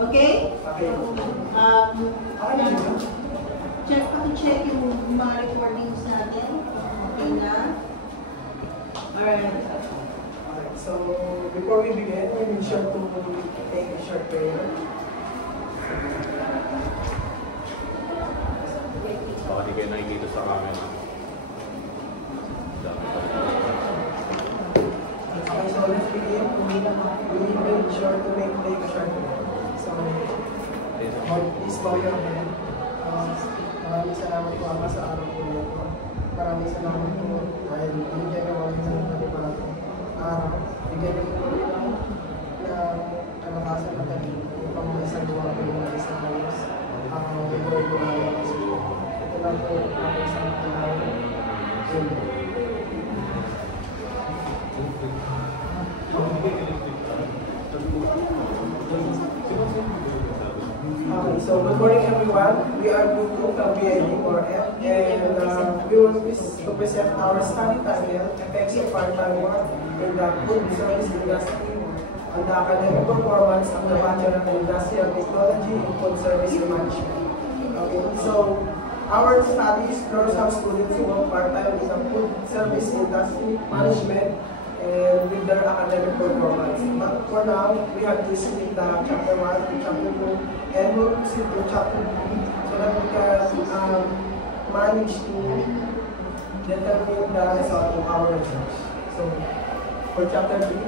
Okay? Okay. Check yung mga recordings natin. Okay na? Alright. Alright, so before we begin, we make sure to take a short prayer. Baka di kayo nakikita sa camera. Okay, so let's begin. We make sure to take a short prayer. So, please bow your head. Maraming salamat po Ama sa araw po ito. Maraming salamat po dahil binigyan niyo kami ng panibagong araw. Bigyan niyo po ng kalakasan at talino upang maisagawa po yung mga isang ayos. Ito ay buhay ang Diyos. Ito lang po ang isang tinawag. Amen. So good morning everyone. We are Buto from BID or F, and we will to present our study title, Effects of Part-Time Work in the Food Service Industry on the Academic Performance of the Bachelor of Industrial Technology in Food Service Management. Okay, so our studies, there are some students who work part-time in the food service industry management and with their academic performance. But for now, we have to split the chapter 1 to chapter 2 and we'll proceed to chapter 3 so that we can manage to determine the result of our research. So, for chapter 3,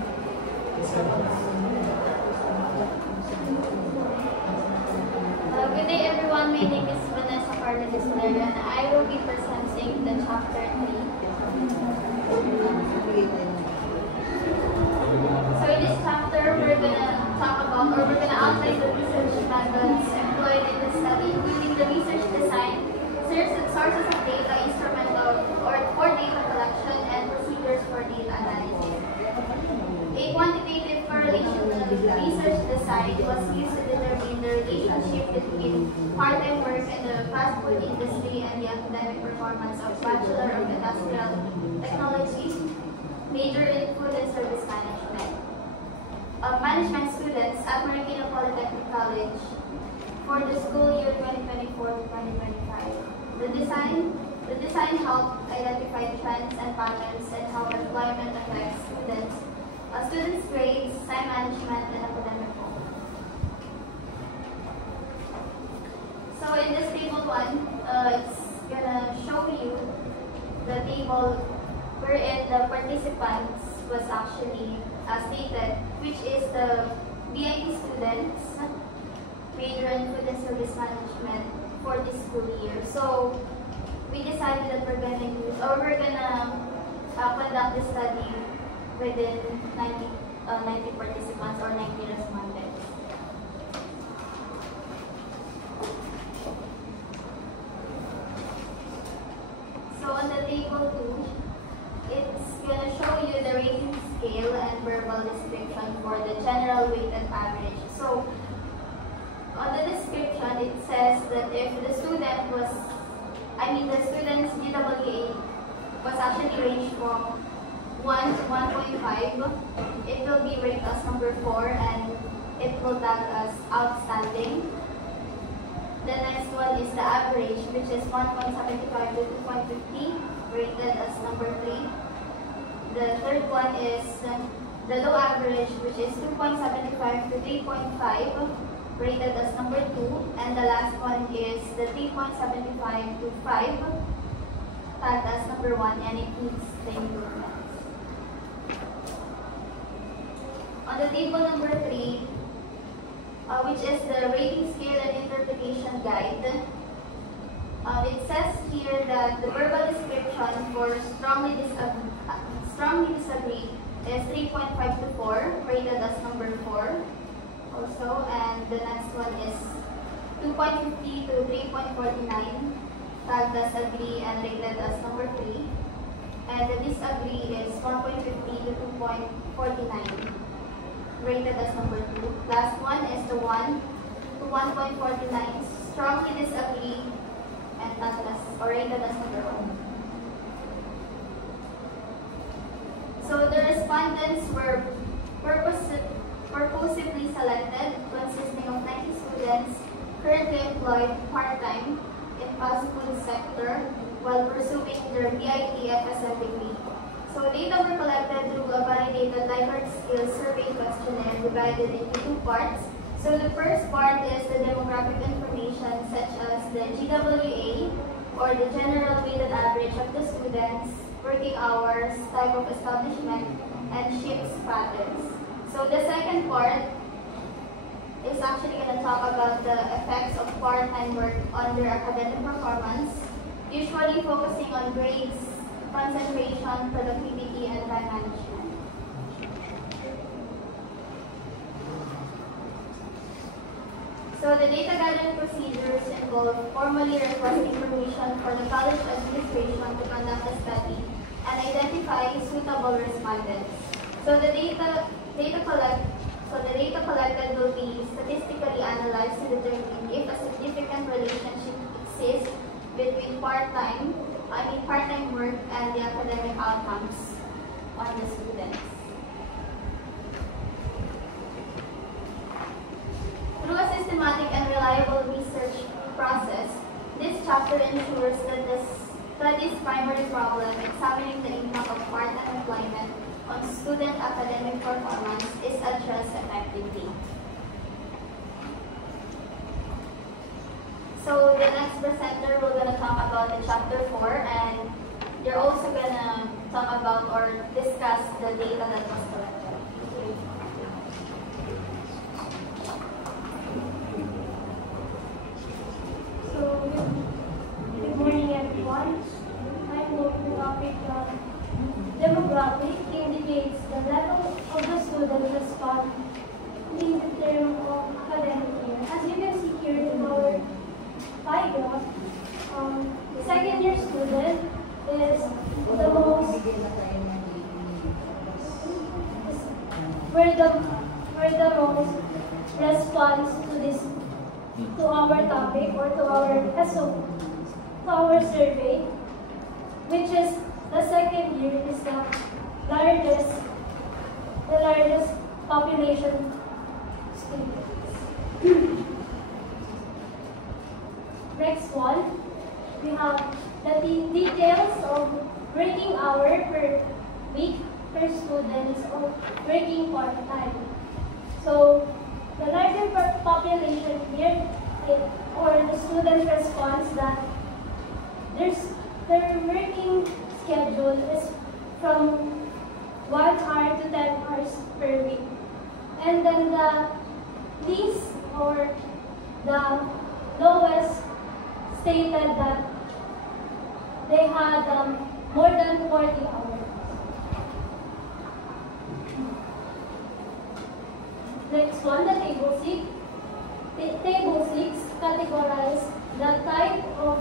good day everyone, my name is Vanessa Carlos and I will be presenting the chapter 3. So in this chapter, we're gonna talk about, or we're gonna outline the research methods employed in the study, including the research design, sources of data, instrumental or for data collection, and procedures for data analysis. A quantitative correlation research design was used to determine the relationship between part-time work in the fast food industry and the academic performance of Bachelor of Industrial Technology, major in Food and Service Management. Management students at Marikina Polytechnic College for the school year 2024 to 2025. The design helped identify trends and patterns and how employment affects students' grades, time management, and academic focus. So in this table 1, it's gonna show you the table wherein the participants was actually stated, which is the BIT students major in Food and Service Management for this school year. So we decided that we're gonna use, or we're gonna conduct the study within 90 participants or 90 respondents. So on the table 2, it's gonna show you the rating scale and verbal description for the general weighted average. So on the description, it says that if the student was, the student's GWA was actually ranged from 1 to 1.5, it will be rated as number 4 and it will tag as outstanding. The next one is the average, which is 1.75 to 2.50, rated as number 3. The third one is the low average, which is 2.75 to 3.5, rated as number 2. And the last one is the 3.75 to 5, tagged as number 1, and it needs the improvements. On the table number 3, which is the rating scale and interpretation guide, it says here that the verbal description for strongly disagree is 3.5 to 4, rated as number 4 also, and the next one is 2.50 to 3.49, tagged as agree and rated as number 3, and the disagree is 1.50 to 2.49, rated as number 2. Last one is the 1 to 1.49, strongly disagree and tagged as or rated as number 1. So the respondents students were purposefully selected, consisting of 90 students currently employed part-time in fast food sector while pursuing their BITFSM degree. So data were collected through a validated Likert Skills Survey questionnaire divided into two parts. So the first part is the demographic information such as the GWA or the general weighted average of the students, working hours, type of establishment, and shifts patterns. So the second part is actually going to talk about the effects of part-time work on their academic performance, usually focusing on grades, concentration, productivity, and time management. So the data gathering procedures involve formally requesting permission for the college administration to conduct a study and identify suitable respondents. So the data collected will be statistically analyzed to determine if a significant relationship exists between part-time work and the academic outcomes on the students. Through a systematic and reliable research process, this chapter ensures that the study's primary problem, examining the impact of part-time employment on student academic performance, is addressed effectively. So the next presenter, we're going to talk about the chapter 4, and they're also going to talk about or discuss the data that was collected. So, good morning everyone. I'm going to topic demographic indicates the level of the student response in the term of academic year. As you can see here in our pie graph, second year student is the most most response to our topic or to our survey, which is the second year is the largest population students. Next one, we have the details of working hour per week per students or working part-time. So the larger population here, or the students' response that their working schedule is from 1 hour to 10 hours per week. And then the least or the lowest stated that they had more than 40 hours. Next one, the table 6. Table 6 categorizes the type of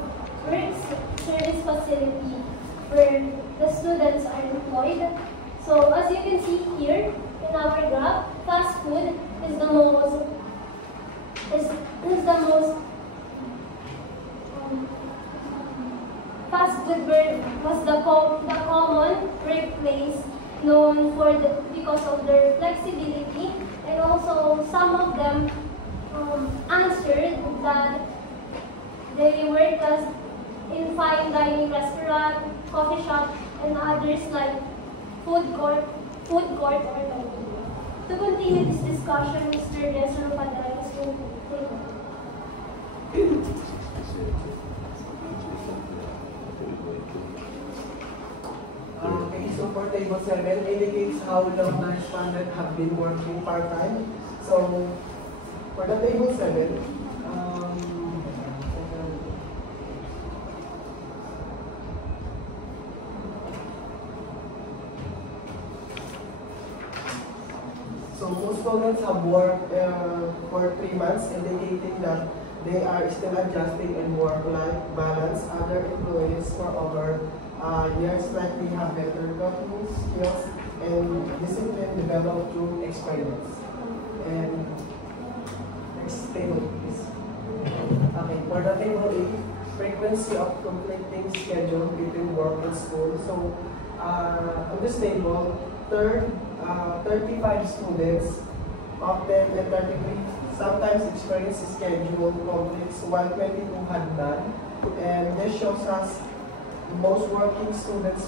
work service facility where the students are employed. So as you can see here in our graph, fast food is the most fast food was the common workplace known because of their flexibility, and also some of them answered that they work as in fine dining restaurant, coffee shop, and others like food court or canteen. To continue this discussion, Mr. Desro Padilla is going to take over. Okay, so for table 7 indicates how long the respondent have been working part-time. So for the table 7, so most students have worked for 3 months, indicating that they are still adjusting in work-life balance. Other employees, moreover, years likely have better coping skills and discipline developed through experience. And next table, please. Okay, for the table 8, frequency of conflicting schedule between work and school. So on this table, third 35 students, often and 33, sometimes experience schedule completes 122 had none. And this shows us most working students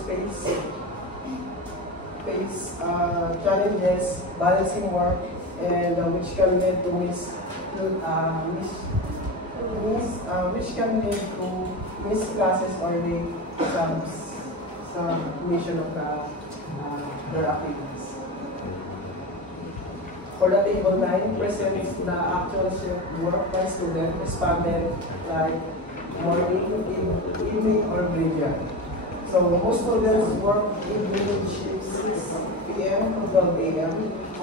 face challenges balancing work and which can lead to which can lead to missed classes or late submission of their activities. For the table 9 presents the actual shift work by student responded like morning, evening, or graveyard. So most students work evening shifts 6 p.m. to 12 a.m.,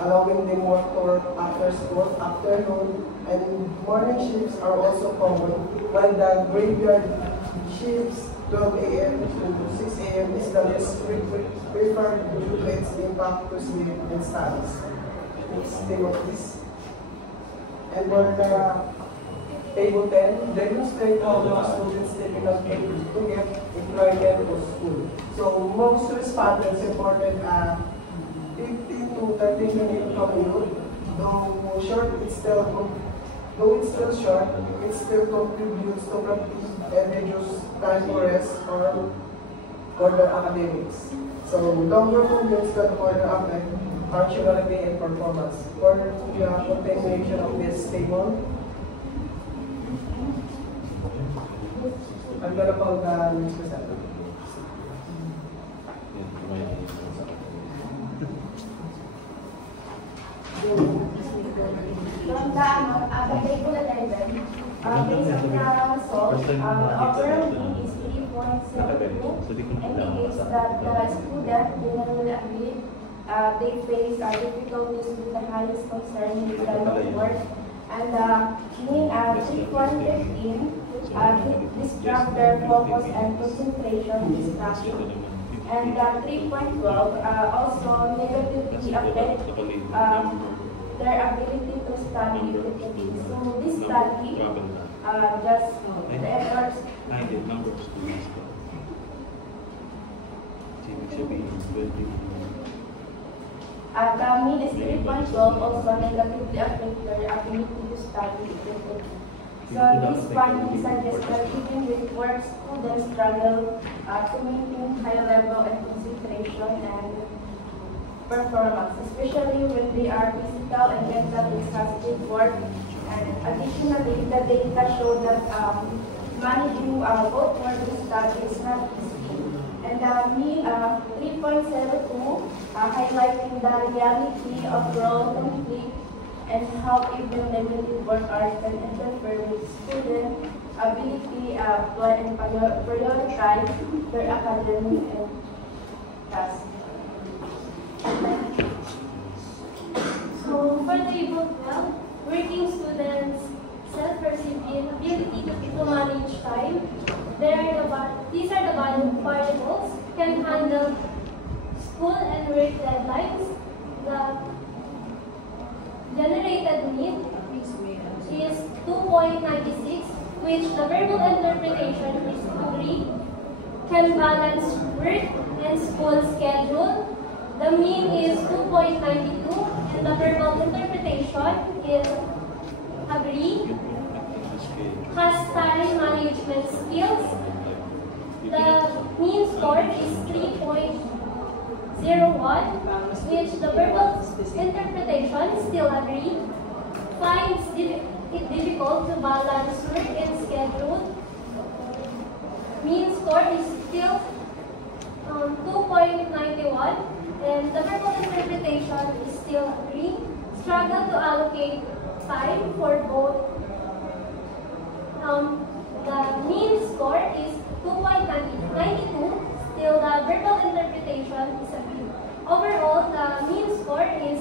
allowing them work to work after school, afternoon, and morning shifts are also common, while the graveyard shifts 12 a.m. to 6 a.m. is the least preferred due to its impact to sleep and studies. Next table, please. And for the table 10, demonstrate how the students difficult to get employment or school. So most respondents reported a 15 to 30 minute commute. Though it's still short, it still contributes to fatigue and reduce time for rest or for their academics. So longer commutes can further affect functionality and performance. For the continuation of this table, I'm gonna call the next presenter. From the table 11, based on the result, overall mean is 3.72, indicates that the student generally agree they face difficulties with the highest concern with the long work, and the mean 3.15 distract their focus and concentration is lacking. And 3.12 also negatively affect their ability to study effectively. So this study, just the efforts. The mean is 3.12 also negatively affect their ability to study effectively. So this finding suggests that even with work, students struggle to maintain high level of concentration and performance, especially when they are physical and mental exhaustive work. And additionally, the data show that managing both work and study is not easy. And mean 3.72 highlighting the reality of role conflict and how even negative work hours can interfere with student ability to and prioritize their academic and tasks. So for table 12, working students' self-perceived ability to manage time. These are the variables can handle school and work deadlines. The generated need is 2.96, which the verbal interpretation is agree, can balance work and school schedule. The mean is 2.92, and the verbal interpretation is agree, has time management skills. The mean score is 3.01, which the verbal interpretation still agree, finds it difficult to balance work and schedule. Mean score is still 2.91, and the verbal interpretation is still agree, struggle to allocate time for both. The mean score is 2.92, still the verbal interpretation is agree. Overall, the mean score is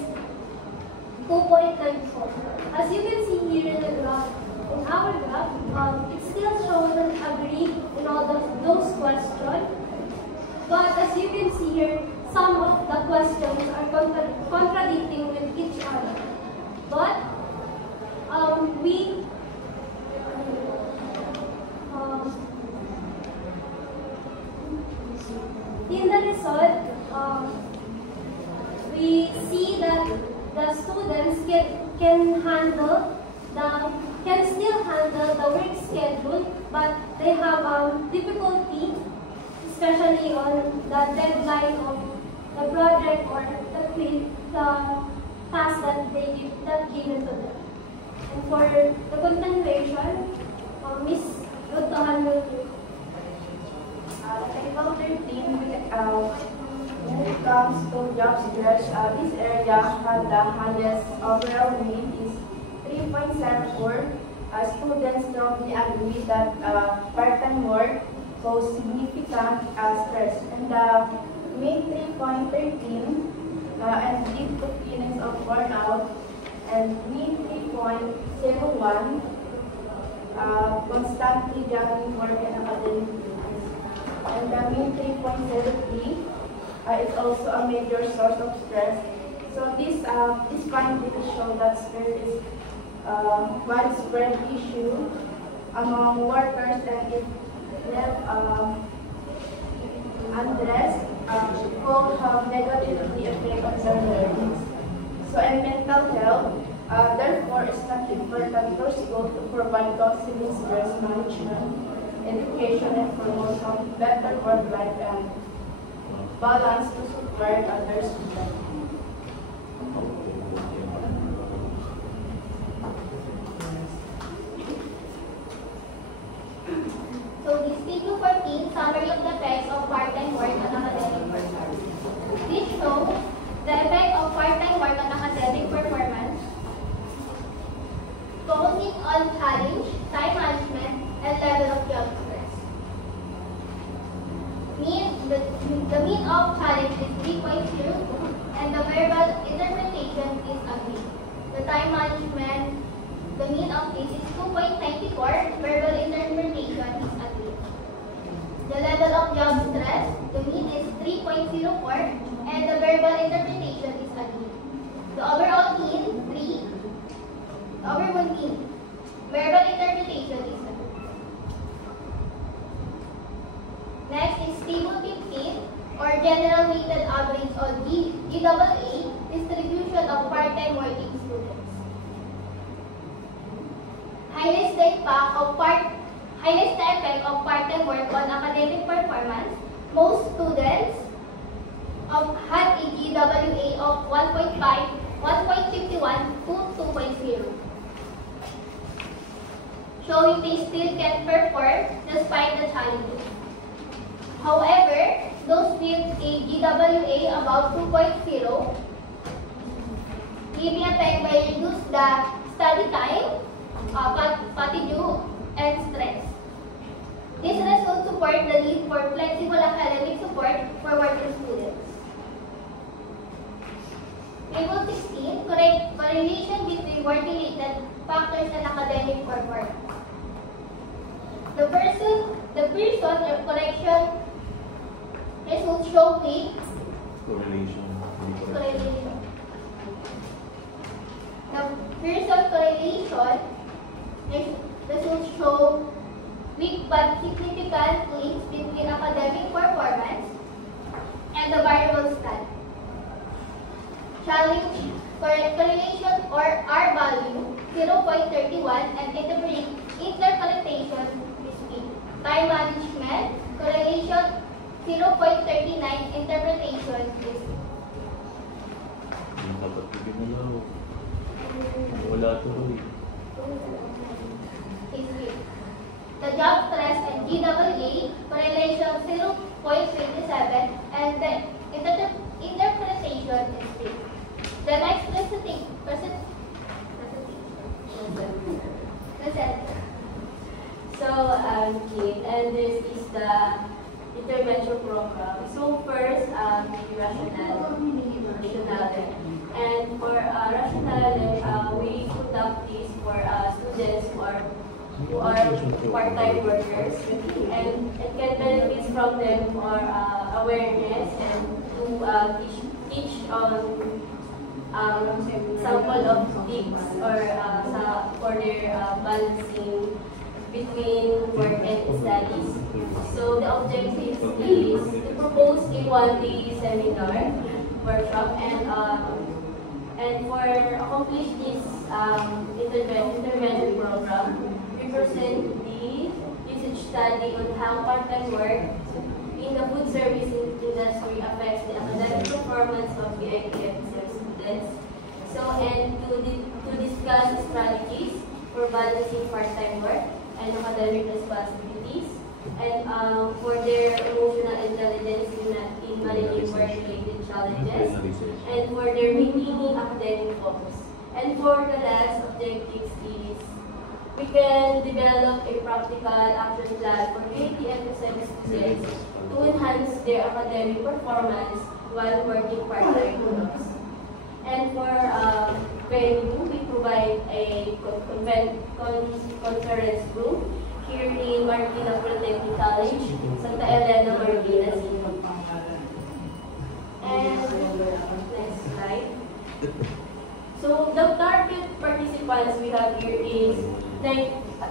2.94. As you can see here in the graph, in our graph, it still shows an agree in all those questions. But as you can see here, some of the questions are contradicting with each other. But in the result, we we see that the students can still handle the work schedule, but they have difficulty, especially on the deadline of the project or the task that given to them. And for the continuation, Miss Rutohan will do. Table 13, when it comes to job stress, this area had the highest overall rate is 3.74. Students strongly agree that part-time work poses significant stress. And the mid 3.13 and lead to feelings of burnout. And mid 3.01 constantly juggling work and academic duties. And the mid 3.73 is also a major source of stress. So this findings show that stress is widespread issue among workers, and if left unaddressed, could have negatively effect on their learning. So in mental health, therefore it's not important for school to provide counseling, stress management, education, and promotion better work-life and balance to support other students. So this table 14, summary of the effects of part-time work on academic performance. This shows the effect of part-time work on academic performance, focusing on challenge, time management, and level of job stress. The mean of challenge is 3.02, and the verbal interpretation is agreed. The time management, the mean of this is 2.94, verbal interpretation is agreed. The level of job stress, the mean is 3.04, and the verbal interpretation is agreed. The overall mean, 3. The overall mean, verbal interpretation is agreed. Next is table 15, or general weighted average or GAA, distribution of part-time working students. Highlights the effect of part-time work on academic performance. Most students had a GAA of 1.51 to 2.0, showing they still can perform despite the challenges. However, those with a GAA above 2.0 may be affected by reduced the study time, fatigue, and stress. This results support the need for flexible academic support for working students. Table 16, correlation between work-related factors and academic performance. The person correction results show weak Correlation. correlation. The Pearson correlation results show weak but significant links between academic performance and the variable study. Challenge correlation or R value 0.31 and interpretation is weak. Time management correlation 0.39, interpretation is Dapat bigyan mo na. Wala tuloy. weak. The job stress and GAA correlation 0.27 and the interpretation is weak. The next present. So, Kate, and this is the intervention program. So first, rationale. And for rationale, we conduct this for students who are part-time workers, and it can benefit from them for awareness and to teach sample of tips or for their balancing between work and studies. So the objective is to propose a one-day seminar workshop, and for accomplish this intervention program, we present the research study on how part-time work in the food service industry affects the academic performance of the IPFSM students. So, and to discuss strategies for balancing part-time work and academic responsibilities, and for their emotional intelligence in managing work-related challenges, and for their maintaining academic focus. And for the last objectives is we can develop a practical action plan for KTFSM students to enhance their academic performance while working part-time jobs. And for venue, we provide a conference room here in Marikina Polytechnic College, Santa Elena, Marikina City. And next slide. So the target participants we have here is a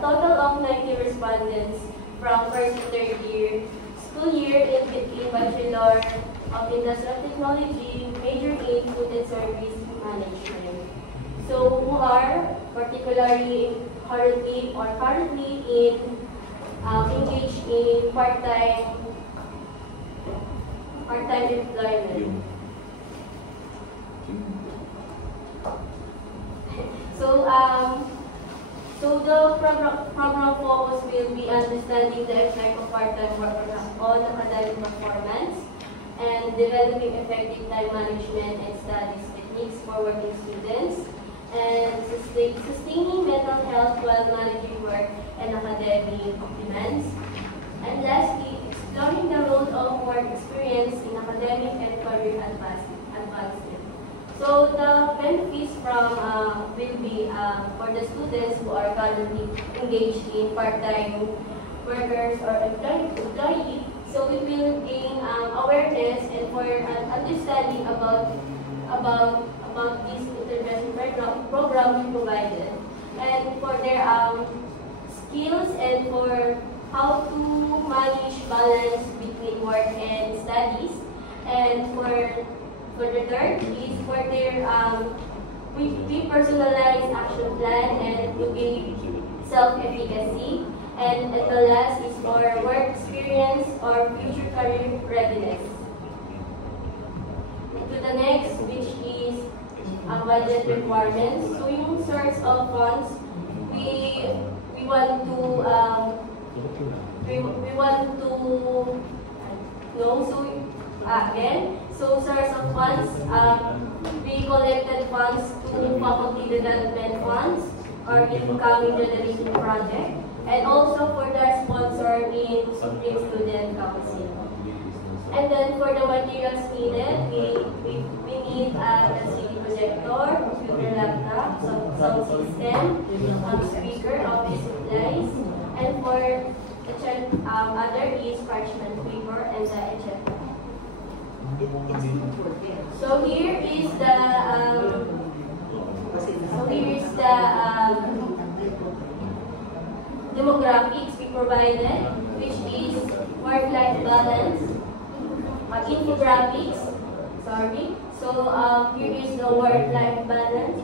total of 90 respondents from first to third year, school year in Bachelor of Industrial Technology, major in Food and Service Management. So who are particularly currently engaged in part-time employment. So the program focus will be understanding the effect of part-time work on academic performance and developing effective time management and studies techniques for working students, and sustaining mental health while managing work and academic demands. And lastly, exploring the role of work experience in academic and career advancement. So the benefits from will be for the students who are currently engaged in part-time workers or employee. So we will gain awareness and for understanding about this intervention program we provided, and for their skills and for how to manage balance between work and studies, and for the third is for their we personalize action plan and to gain self-efficacy, and the last is for work experience or future career readiness. To the next, which is budget requirements. So yung source of funds, we want to know. So again, so source of funds, we collected funds to faculty development funds or incoming generation project, and also for the sponsor in Supreme Student Council. And then for the materials needed, we need a CD projector, computer laptop, sound system, speaker, office supplies, and for the other is parchment paper and the etc. So here is the demographics we provided, which is work-life balance, infographics. So here is the work-life balance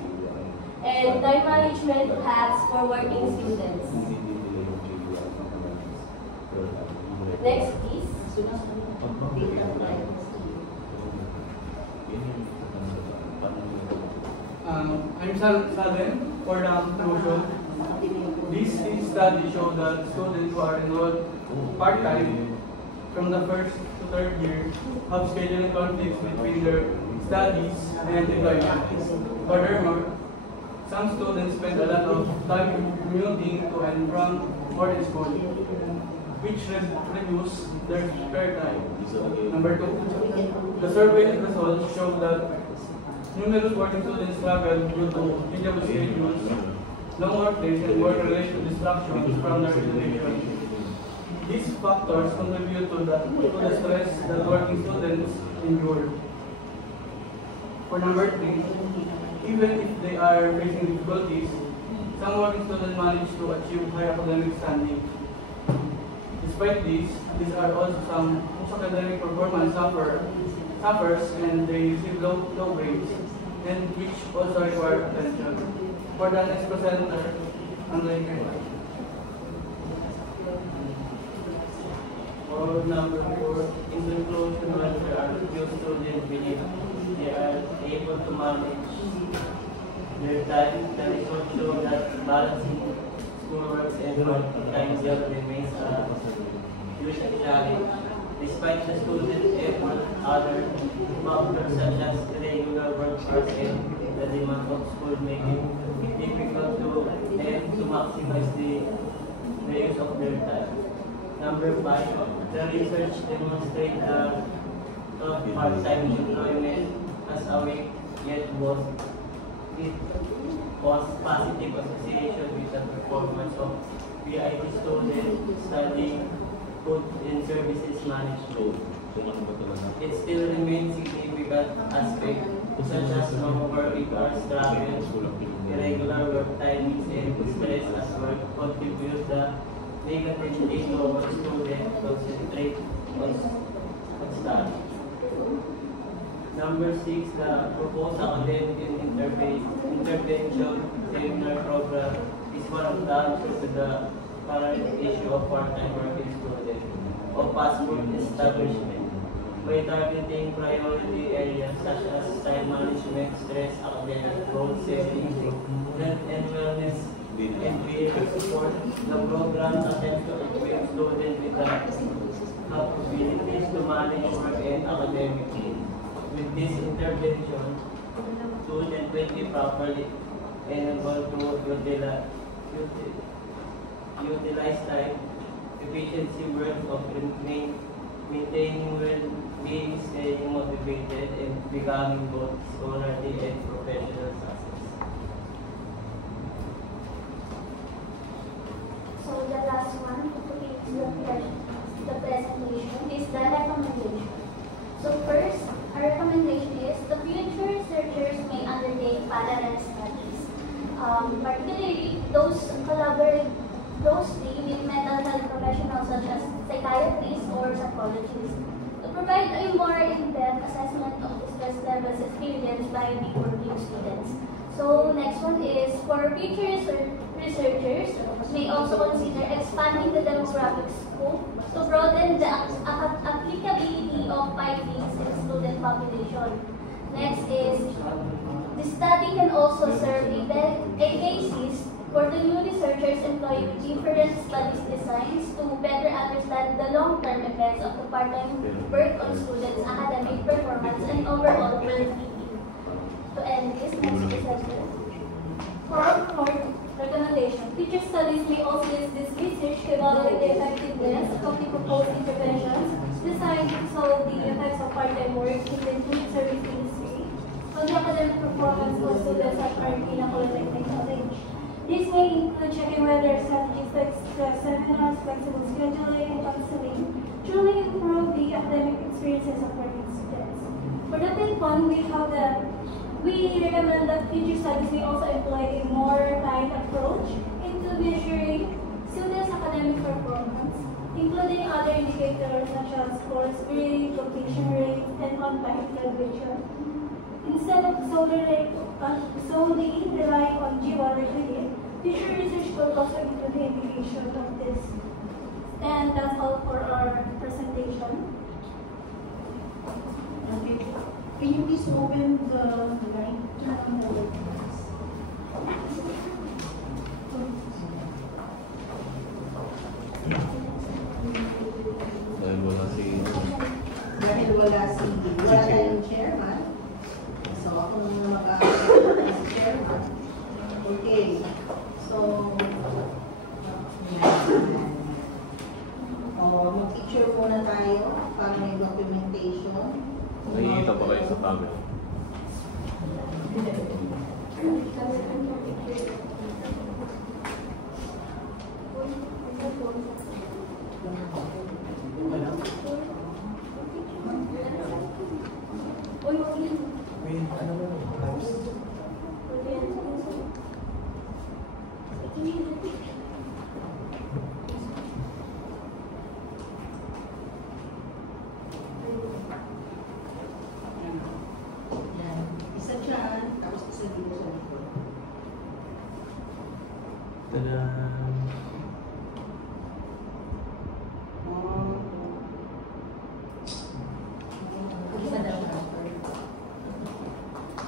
and time management hacks for working students. Next, please. I'm Salden for the conclusion. This study shows that students who are enrolled part-time from the first to third year have scheduling conflicts between their studies and employment. Furthermore, some students spend a lot of time commuting to and from boarding school, which reduce their spare time. Number 2, the survey results show that numerous working students struggle due to individual schedules, long work days, and work-related distractions from their education. These factors contribute to the stress that working students endure. For number 3, even if they are facing difficulties, some working students manage to achieve high academic standing. Despite this, these are also some whose academic performance suffers and they receive low grades, and which also require attention. For the next presenter, unlike or number 4, in conclusion, when there are few students believe they are able to manage their time, the results show that balancing schoolwork and part-time job remains a huge challenge. Despite the student's effort, other factors such as irregular work hours and the demand of school make it difficult to maximize the use of their time. Number 5, the research demonstrates that part-time employment as a way yet it was positive association with the performance of PIT students studying food and services management. It still remains significant aspect such as long working hours, travel, irregular work timings, and stress at work contribute the negatively towards students concentrate on study. Number 6, the proposed academic intervention seminar program is one of the answers to the current issue of part-time working students or passport establishment. By targeting priority areas such as time management, stress, academic goal setting, health and wellness, and creative support, the program attempts to equip students with the capabilities to manage work and academic needs. With this intervention, students will be properly enabled to utilize time, efficiency work of maintaining well-being, staying motivated, and becoming both scholarly and professional success. So the last one is the presentation is the recommendation. So first, our recommendation is the future researchers may undertake parallel studies, particularly those collaborate closely with mental health professionals such as psychiatrists or psychologists to provide a more in-depth assessment of the stress levels experienced by the working students. So next one is for future researchers may also consider expanding the demographic scope to broaden the applicability of findings in student population. Next is the study can also serve a basis for the new researchers employing different studies designs to better understand the long-term effects of the part-time work on students' academic performance and overall well-being. To end this, next presenter. For our recommendation, future studies may also use this research to evaluate the effectiveness of the proposed interventions designed to solve the effects of part-time work in the food service industry on the academic performance of students at currently in a polytechnic college. This may include checking whether strategies like stress seminars, flexible scheduling, and counseling truly improve the academic experiences of working students. For the fifth one, we recommend that future studies may also employ a more refined approach into measuring students' academic performance, including other indicators such as course grade, completion rate, and on-time graduation. Instead of solely relying on GWAT rate, future research will also include the indication of this. And that's all for our presentation. Okay. Can you please open the line? Turn on the webcast. Dahil wala tayong chairman. So, ako muna mag-aaral si chairman. Okay. So, mag-teacher muna tayo para may documentation. Nakikita ba kayo sa camera? Tada!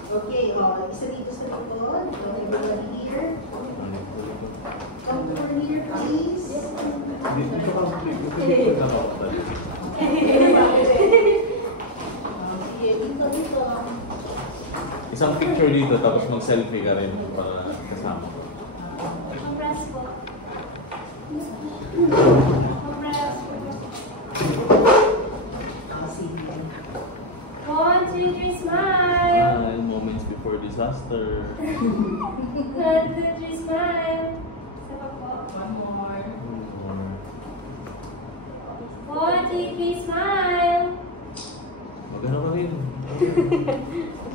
Okay, isa dito sa likod. Everybody here. Come over here, please. Sige, dito. Isang picture dito, tapos mag-selfie ka rin para kasama. Compress po. Compress. 1, 2, 3, smile. Smile, moments before disaster. 1, 2, 3, smile. Isa pa po. One more. 1, 2, 3, smile. Magano ka rin.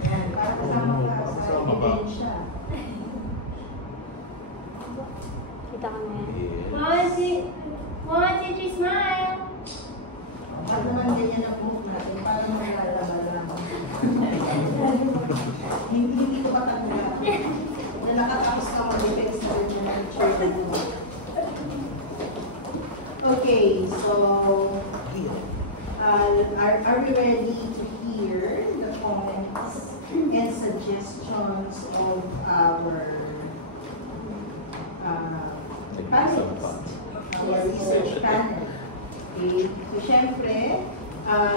Yan, para kasama ka sa Kasama ka. ebidensya. Kita ka na yan. Yeah. 1, 2, 3, smile. Pag naman ganyan ang buhok natin, parang maglalaba lang. Hindi ko patanggap. Na nakatapos ka mag-effects na rin na picture na mo. Okay, so are we ready to hear the comments and suggestions of our panelists, our research panel? Okay, so syempre,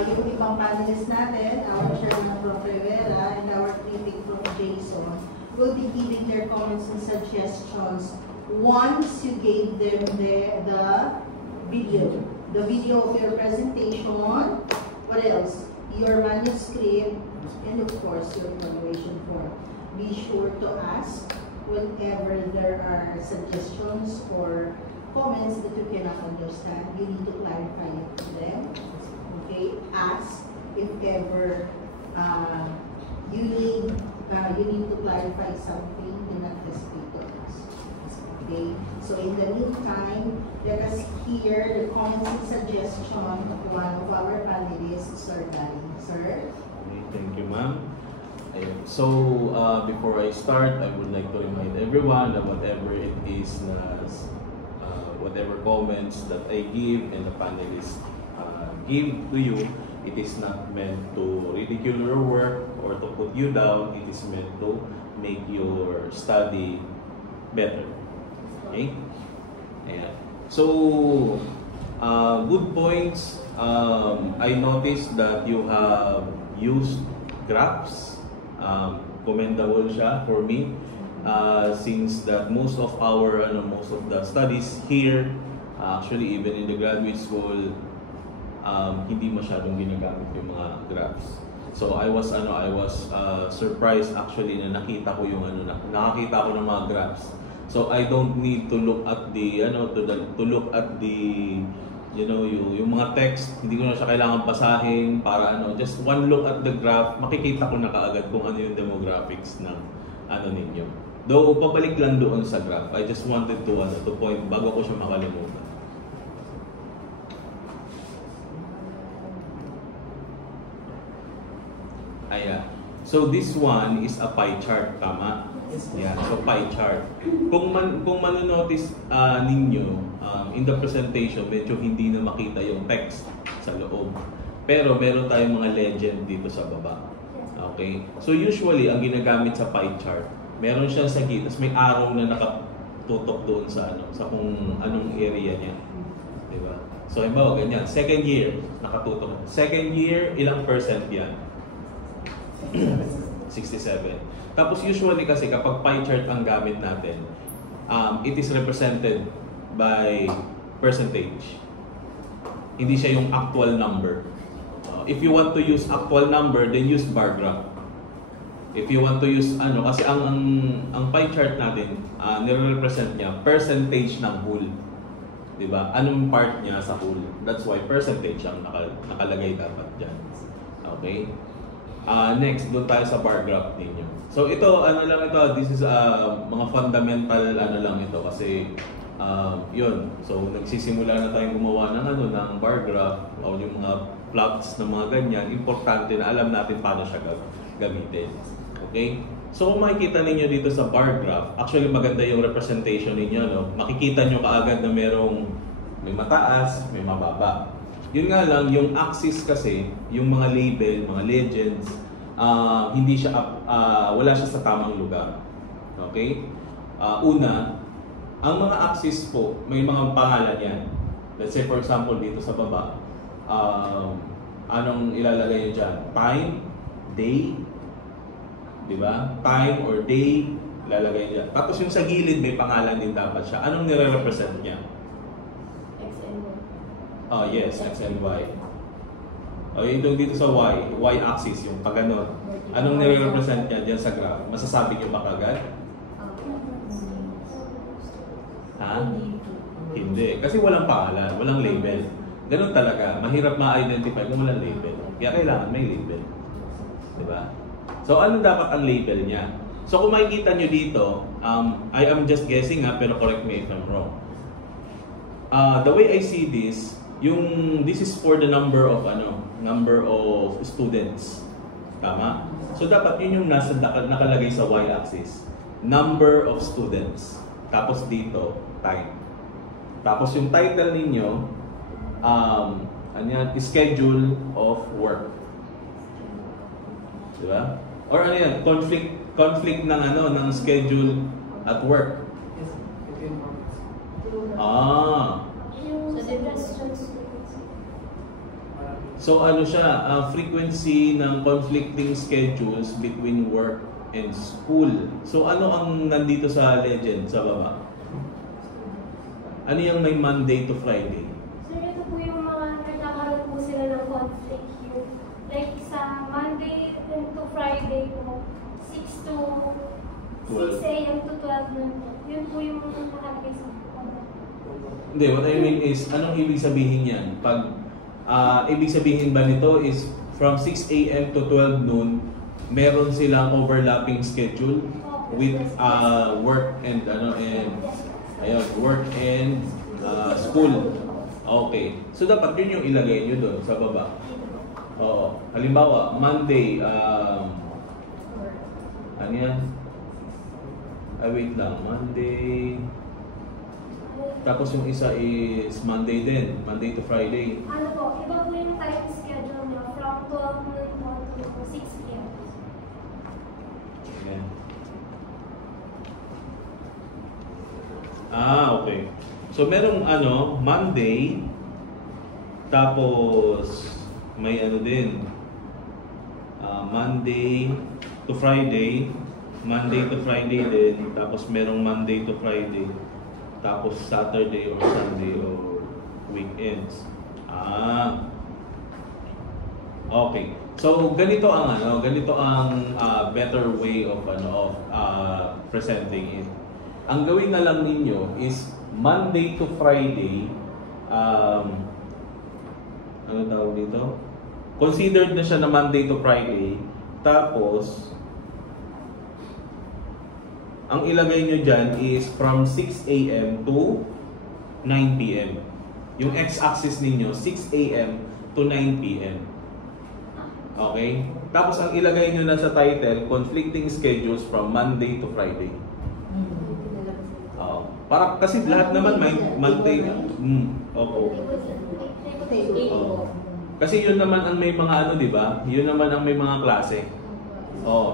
yung ibang panelists natin, our Chairman Prof. Rivera and our critic Prof. Jason, will be giving their comments and suggestions once you gave them the video of your presentation, what else? Your manuscript, and of course, your evaluation form. Be sure to ask whenever there are suggestions or comments that you cannot understand. You need to clarify it to them. Okay? Ask if ever you need to clarify something. Do not hesitate to ask. Okay? So in the meantime, let us hear the comments and suggestions of one of our panelists, Sir Gary. Sir? Okay, thank you, ma'am. So, before I start, I would like to remind everyone that whatever it is whatever comments that I give and the panelists give to you, it is not meant to ridicule your work or to put you down. It is meant to make your study better. Okay? Ayan. So, good points. I noticed that you have used graphs. Commendable siya for me. Since that most of the studies here, actually even in the graduate school, hindi masyadong ginagamit yung mga graphs. So I was surprised actually na nakita ko nakakita ko ng mga graphs. So I don't need to look at the yung mga text, hindi ko na siya kailangan basahin para just one look at the graph, makikita ko na kaagad kung ano yung demographics ng ninyo. Though pabalik lang doon sa graph, I just wanted to point bago ko siya makalimutan. Ayan. So this one is a pie chart, tama? Yeah, so pie chart. Kung manonotice ninyo in the presentation, medyo hindi na makita yung text sa loob. Pero meron tayong mga legend dito sa baba. Okay? So usually, ang ginagamit sa pie chart, meron siyang sa gitna, may arrow na nakatutok doon sa kung anong area niya. Diba? So halimbawa, ganyan. Second year, nakatutok. Second year, ilang percent yan? 67. Tapos usually kasi kapag pie chart ang gamit natin, it is represented by percentage. Hindi siya yung actual number. If you want to use actual number, then use bar graph. If you want to use kasi ang pie chart natin, nire-represent niya percentage ng whole. 'Di ba? Anong part niya sa whole? That's why percentage ang nakalagay dapat diyan. Okay? Next, doon tayo sa bar graph ninyo. So ito, this is mga fundamental lang ito kasi yun. So nagsisimula na tayong gumawa ng bar graph o yung mga plots ng mga ganyan. Importante na alam natin paano siya gamitin. Okay? So kung makikita ninyo dito sa bar graph, actually maganda yung representation ninyo, no? Makikita nyo kaagad na may mataas, may mababa. Yun nga lang, yung axis kasi, yung mga label, mga legends, hindi siya wala siya sa tamang lugar. Okay? Una, ang mga axis po, may mga pangalan yan. Let's say for example dito sa baba, anong ilalagay nyo dyan? Time, day, di ba? Time or day, ilalagay dyan. Tapos yung sa gilid, may pangalan din dapat siya. Anong nire-represent niya? X and Y. Yes, X and Y. Yung dito sa Y axis, yung pag ganon. Anong nire-represent niya dyan sa graph? Masasabi niyo ba kagad? Ha? Hindi. Kasi walang pangalan, walang label. Ganun talaga. Mahirap ma-identify kung walang label. Kaya kailangan may label. Diba? So, ano dapat ang label niya? So, kung makikita nyo dito, I am just guessing pero correct me if I'm wrong. The way I see this, this is for the number of students. Tama? So, dapat yun yung nakalagay sa y-axis. Number of students. Tapos dito, time. Tapos yung title ninyo, schedule of work. Diba? Or ano yan, conflict ng ng schedule at work. Yes, between works. Yung suggestions. So ano siya, frequency ng conflicting schedules between work and school. So ano ang nandito sa legend sa baba? Ano yung may Monday to Friday? Sir, ito po yung mga nagkakaroon po sila ng conflict yung like sa Monday to Friday po, 6 a.m. to 12 noon po. Yun po yung nakalagay sa Hindi, what I mean is, anong ibig sabihin yan? Pag ibig sabihin ba nito is from 6 a.m. to 12 noon, meron silang overlapping schedule with work and work and school. Okay. So dapat yun yung ilagay nyo doon sa baba. Oo. Halimbawa, Monday, ano yan? Wait lang. Monday. Tapos yung isa is Monday din. Monday to Friday. Ano po, iba po yung time schedule nyo from 12 noon po to 6 p.m. Ayan. Okay. So merong Monday, tapos may din, Monday to Friday, Monday to Friday din, tapos merong Monday to Friday, tapos Saturday or Sunday or weekends. Okay. So ganito ang better way of presenting it. Ang gawin na lang ninyo is Monday to Friday, ano tawag dito? Considered na siya na Monday to Friday. Tapos, ang ilagay nyo dyan is from 6 a.m. to 9 p.m. Yung x-axis ninyo, 6 a.m. to 9 p.m. Okay? Tapos, ang ilagay nyo na sa title, conflicting schedules from Monday to Friday. Para kasi lahat naman may Monday. Kasi yun naman ang may mga di ba? Yun naman ang may mga klase.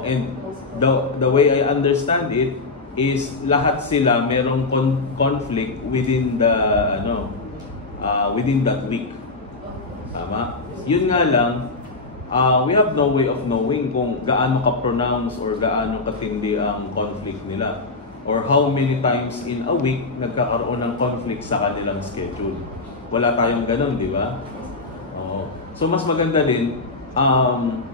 And the way I understand it is lahat sila merong conflict within the within that week. Tama? Yun nga lang, we have no way of knowing kung gaano ka-pronounce or gaano katindi ang conflict nila. Or how many times in a week nagkakaroon ng conflict sa kanilang schedule. Wala tayong ganun, di ba? So mas maganda din,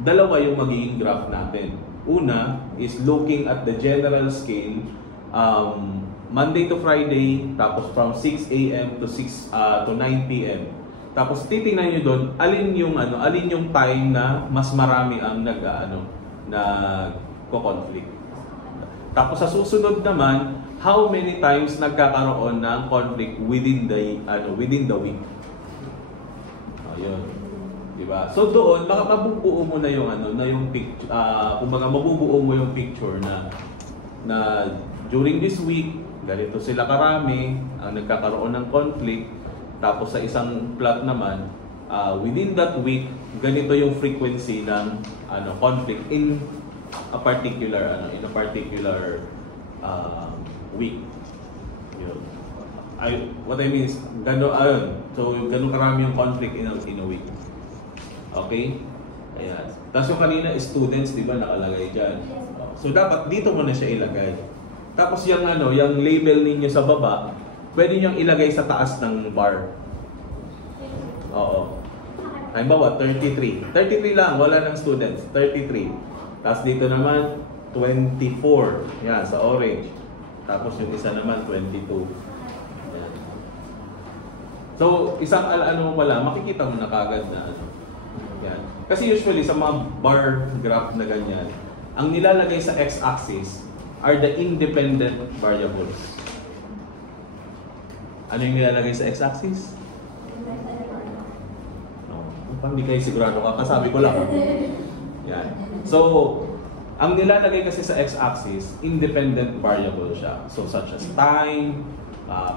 dalawa yung magiging graph natin. Una is looking at the general scale, Monday to Friday, tapos from 6 a.m. to 9 p.m. Tapos titingnan nyo doon, alin yung time na mas marami ang nagko-conflict. Tapos sa susunod naman, how many times nagkakaroon ng conflict within the week. Ayun. Diba? So doon, mabubuo mo na yung na yung picture, kumbaga mabubuo mo yung picture na during this week, ganito sila karami ang nagkakaroon ng conflict. Tapos sa isang plot naman, within that week, ganito yung frequency ng conflict in a particular week. Yun. What I mean is, so ganun karami yung conflict in a week. Okay? Ayan. Tapos yung kanina, students, di ba, nakalagay dyan. So dapat dito mo na siya ilagay. Tapos yung yung label ninyo sa baba, pwede niyong ilagay sa taas ng bar. Oo. Halimbawa, 33. 33 lang, wala ng students. 33. Tapos dito naman, 24. Yan, sa orange. Tapos yung isa naman, 22. Yan. So, isang wala, makikita mo na kagad na Yan. Kasi usually sa mga bar graph na ganyan, ang nilalagay sa x-axis are the independent variables. Ano yung nilalagay sa x-axis? Hindi kayo sigurado ka, kasabi ko lang. Yan. So, ang nilalagay kasi sa x-axis, independent variable siya. So, such as time,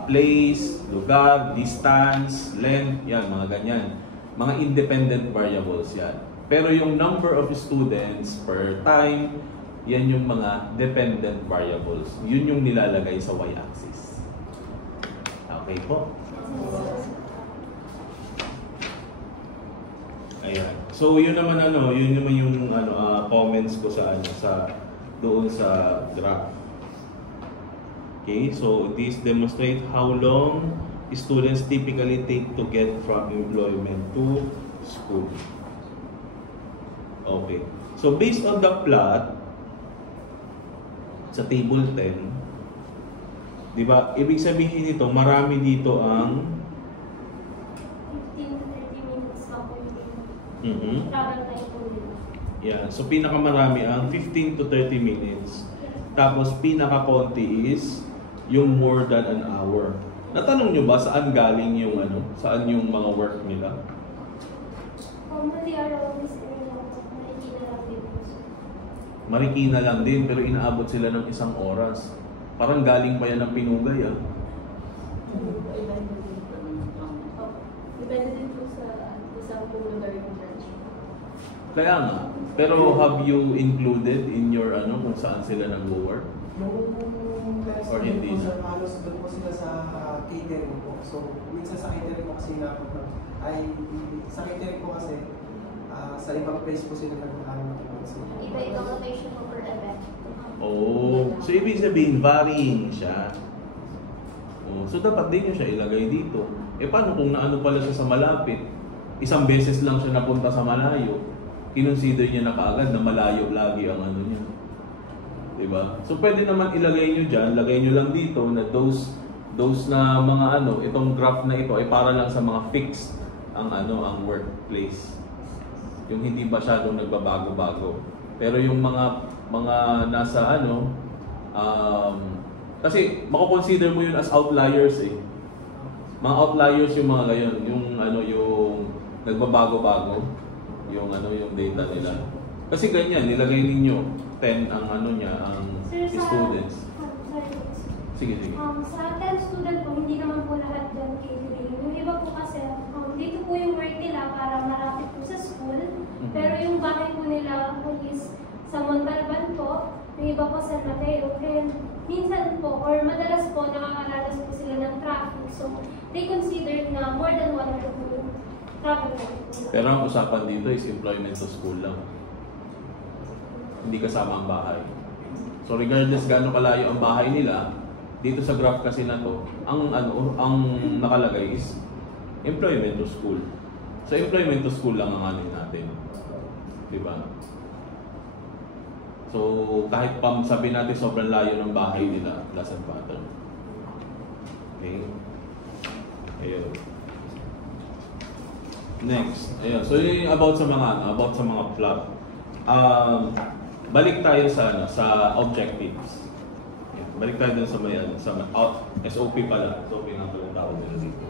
place, lugar, distance, length, yan, mga ganyan. Mga independent variables yan. Pero yung number of students per time, yan yung mga dependent variables. Yun yung nilalagay sa y-axis. Okay po? Ayan. So yun naman yung comments ko sa doon sa graph. Okay, so this demonstrate how long students typically take to get from employment to school. Okay. So based on the plot sa table 10, 'di ba? Ibig sabihin nito, marami dito ang 15 to 30 minutes ako Mm-hmm. travel time po nila. Yeah, so pinakamarami ang 15 to 30 minutes. Tapos pinaka-konti is yung more than an hour. Natanong nyo ba saan galing yung saan yung mga work nila? Normally around this area, Marikina lang din po. Marikina lang din, pero inaabot sila ng 1 oras. Parang galing pa yan ng Pinugay, Depende din po sa isang lugar yung branch. Kaya nga. Pero have you included in your kung saan sila nag-work? Yung Or hindi po, na? sir, halos doon po sila sa catering po. So, minsan sa catering po kasi sa catering po kasi sa ibang place po sila nag-aaral po. So, Iba-ibang location mo per event. Oh, so ibig sabihin varying siya. Oh, so dapat din nyo siya ilagay dito. Paano kung naano pala siya sa malapit? Isang beses lang siya napunta sa malayo. Kinonsider niya na kaagad na malayo lagi ang niya. Diba? So pwede naman ilagay nyo dyan, lagay nyo lang dito na those na mga itong graph na ito ay para lang sa mga fixed ang workplace. Yung hindi masyadong nagbabago-bago. Pero yung mga nasa kasi mako-consider mo yun as outliers Mga outliers yung mga gayon, yung nagbabago-bago, yung data nila. Kasi ganyan, nilagay ninyo 10 ang ang Sir, students. Sige. Sa 10 student po, hindi naman po lahat dyan catering. Yung iba po kasi, dito po yung work nila para marapit po sa school. Pero yung bahay po nila is sa Montalban po, yung iba po sa Mateo. And minsan po, or madalas po, nakakaranas po sila ng traffic. So, they consider na more than 1 hour po yung travel time. Pero ang usapan dito is employment to school lang. Hindi kasama ang bahay. So regardless gaano kalayo ang bahay nila, dito sa graph kasi na to, ang nakalagay is employment to school. So employment to school lang ang natin. Diba? So kahit sabi natin sobrang layo ng bahay nila, doesn't matter. Okay? Ayun. Next. Ayun. So yung about sa mga plot. Balik tayo sa objectives. Balik tayo dun sa SOP pala. SOP na pala tawag nila dito.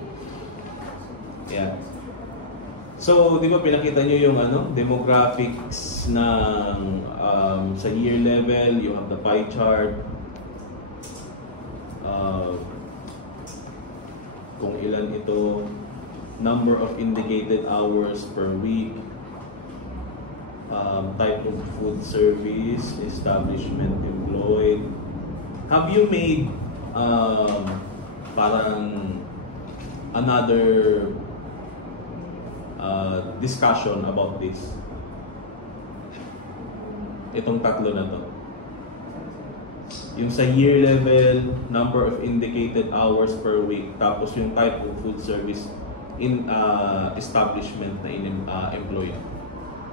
Yeah. So, di ba pinakita nyo yung demographics ng sa year level, you have the pie chart, kung ilan ito, number of indicated hours per week, type of food service, establishment employed. Have you made parang another discussion about this? Itong tatlo na to. Yung sa year level, number of indicated hours per week, tapos yung type of food service in establishment na employee.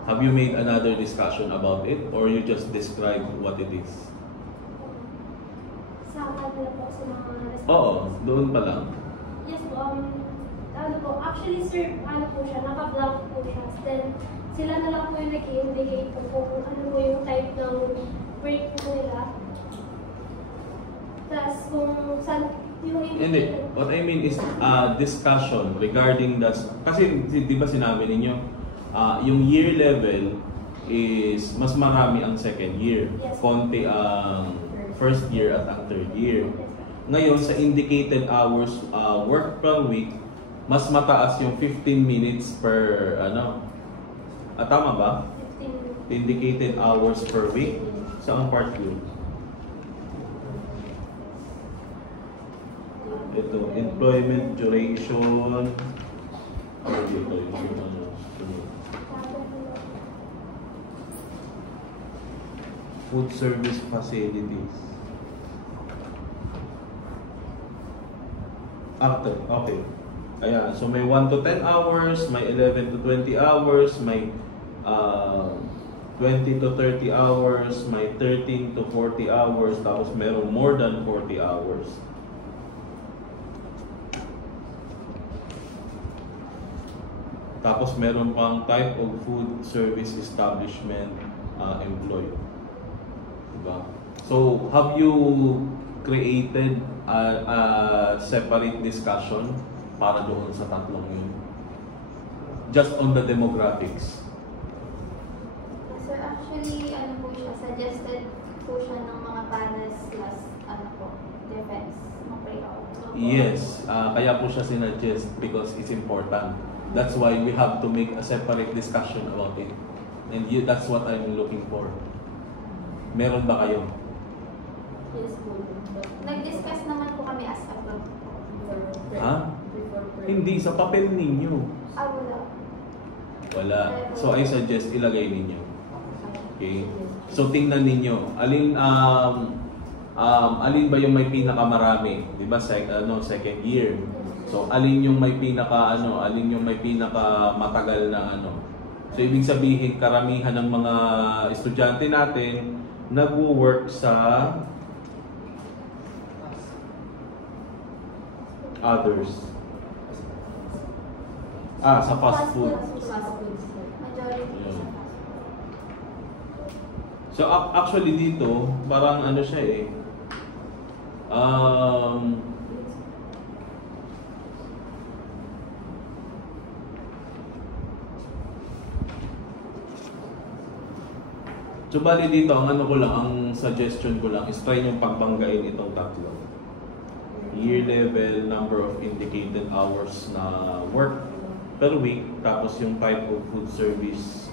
Have you made another discussion about it, or you just describe what it is? Sa kanila po sa mga Oo, doon pa lang. Yes po, ano po, actually sir, ano po siya, naka-blank po siya. Then, sila na lang po yung nag-indicate po kung ano po yung type ng break po nila. Tapos kung saan yung Hindi. What I mean is discussion regarding that. Kasi di ba sinabi ninyo, yung year level is mas marami ang second year. Yes. Konti ang first year at ang third year. Ngayon, sa indicated hours work per week, mas mataas yung 15 minutes per tama ba? 15. Indicated hours per week. Saan part yun? Ito, employment duration. Food service facilities. Okay. Ayan, so may 1 to 10 hours, may 11 to 20 hours, may 20 to 30 hours, may 13 to 40 hours, tapos meron more than 40 hours. Tapos meron pang type of food service establishment employed. Diba? So, have you created a separate discussion para doon sa tatlong yun? Just on the demographics. Sir, actually, ano po siya, suggested po siya ng mga panels plus, defense, Yes, kaya po siya sinuggest because it's important. That's why we have to make a separate discussion about it. And that's what I'm looking for. Meron ba kayo? Yes po. Nag-discuss naman po kami as a group. Ha? Hindi, sa papel ninyo. Wala. Wala. So I suggest ilagay ninyo. Okay? So tingnan ninyo, alin ba yung may pinakamarami, 'di ba? Second year. So alin yung may alin yung may pinaka matagal na So ibig sabihin karamihan ng mga estudyante natin nagwo-work sa others. Sa fast food. Majority Yeah. So actually dito, parang siya so bali dito, ang suggestion ko lang is try nyo pagbanggain itong tatlo. Year level, number of indicated hours na work per week, tapos yung type of food service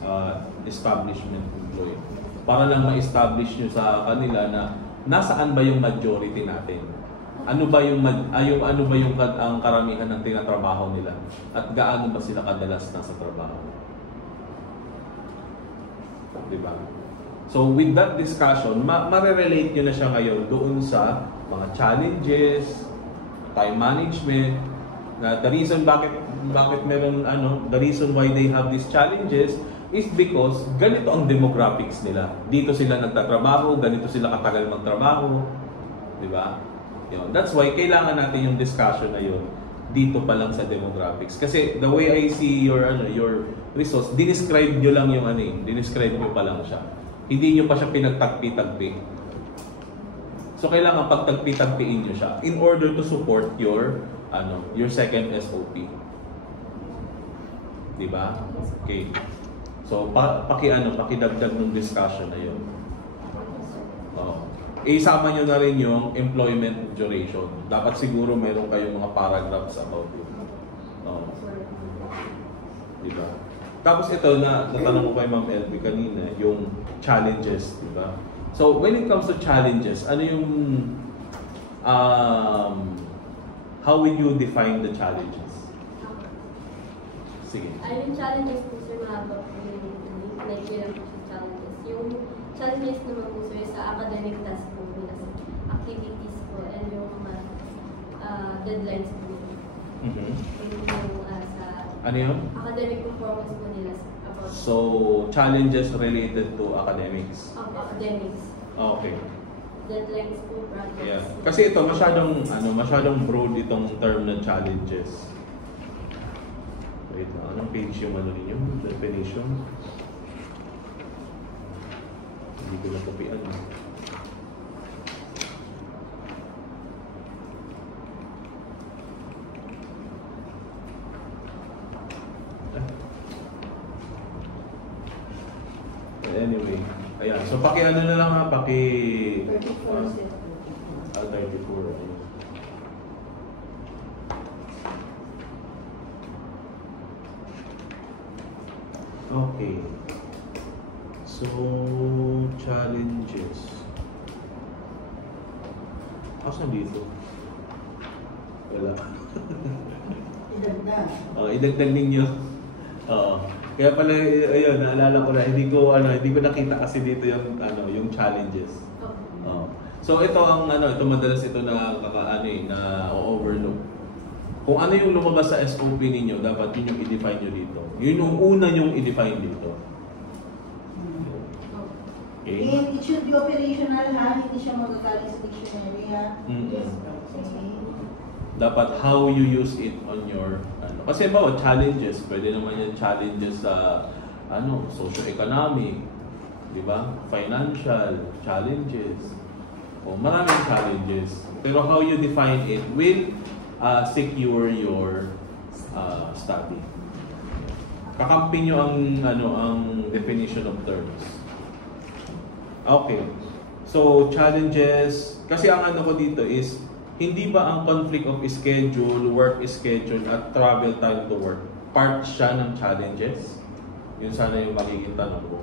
establishment employee. Para lang ma-establish nyo sa kanila na nasaan ba yung majority natin? Ano ba yung ang karamihan ng tinatrabaho nila? At gaano ba sila kadalas nasa trabaho? Diba? So with that discussion, ma-relate nyo na siya ngayon doon sa mga challenges, time management, na the reason bakit meron the reason why they have these challenges is because ganito ang demographics nila. Dito sila nagtatrabaho, ganito sila katagal magtrabaho, di ba? That's why kailangan natin yung discussion na yun dito pa lang sa demographics. Kasi the way I see your results, dinescribe nyo lang yung dinescribe nyo pa lang siya. Hindi nyo pa siya pinagtagpi-tagpi. So kailangan pagtagpi-tagpiin nyo siya in order to support your second SOP. Di ba? Okay. So, pakidagdag ng discussion na yun. Oh. Isama nyo na rin yung employment duration. Dapat siguro meron kayong mga paragraphs about it. Oh. Di ba? Tapos ito, natanong ko kay Ma'am Elby kanina, yung challenges, di ba? So, when it comes to challenges, ano yung, how will you define the challenges? Sige. Yung challenges po sir, mahaba po yung like yung challenges. Yung challenges naman po sir sa academic task po nila, activities po, and yung deadlines po. Yung sa Ano yun? academic performance po nila about So, challenges related to academics. Academics. Okay. Deadlines po, projects. Yeah. Kasi ito masyadong broad itong term na challenges. Wait, anong page yung ninyo? Definition? Hindi ko nakopian. Anyway, ayan. So, paki-ano na lang ha, 34 34. Ayun. Okay. So, challenges. Asan dito? Wala. Idagdag. Idagdag ninyo. Kaya pala, ayun, naalala ko na, hindi ko nakita kasi dito yung, yung challenges. So, ito ang, ito madalas ito na na overlook. Kung ano yung lumabas sa SOP ninyo, dapat yun yung i-define nyo dito. Yun yung una yung i-define dito. Okay? And it should be operational ha, hindi siya magagaling sa dictionary ha. Mm-hmm. Okay. Dapat how you use it on your kasi challenges, pwede naman yan challenges sa socio-economic, di ba? Financial challenges. O maraming challenges. Pero how you define it will secure your study. Kakampi nyo ang definition of terms. Okay. So challenges, kasi ang ko dito is hindi ba ang conflict of schedule, work schedule, at travel time to work, part siya ng challenges? Yun sana yung magiging tanong ko.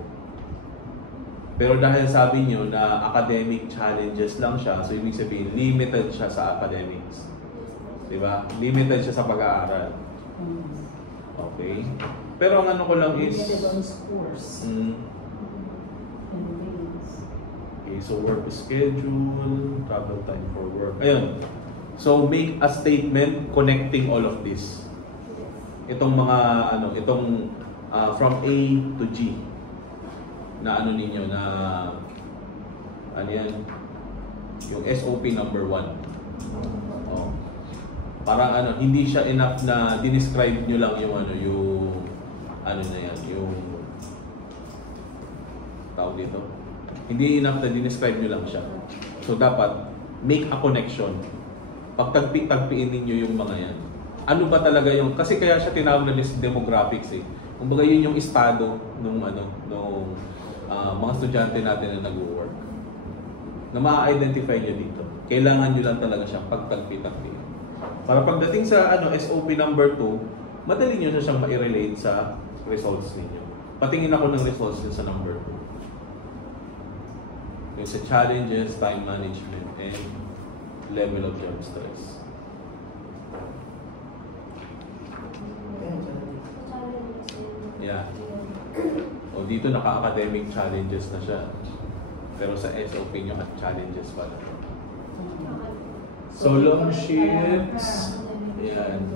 Pero dahil sabi nyo na academic challenges lang siya, so ibig sabihin, limited siya sa academics. Diba? Limited siya sa pag-aaral. Okay? Pero ang ko lang is... Limited on scores. Okay, so work schedule, travel time for work. Ayun. So make a statement connecting all of this. Itong mga from A to G na ninyo na yan, yung SOP number 1. Oh. Parang hindi siya enough na dinescribe nyo lang yung na yan, yung tawag dito. Hindi enough na dinescribe nyo lang siya. So dapat make a connection. Pagtagpi-tagpiin ninyo yung mga yan. Ano ba talaga yung, kasi kaya siya tinawag na demographics eh. Kumbaga yun yung estado nung mga estudyante natin na nag-work. Na ma-identify nyo dito. Kailangan nyo lang talaga siyang pagtagpi-tagpiin. Para pagdating sa SOP number 2, madali nyo na siyang ma-relate sa results ninyo. Patingin ako ng results nyo sa number 2. Yung sa challenges, time management, and level of job stress. Yeah. O dito naka-academic challenges na siya. Pero sa SOP nyo at challenges pala. So long shifts. Yan.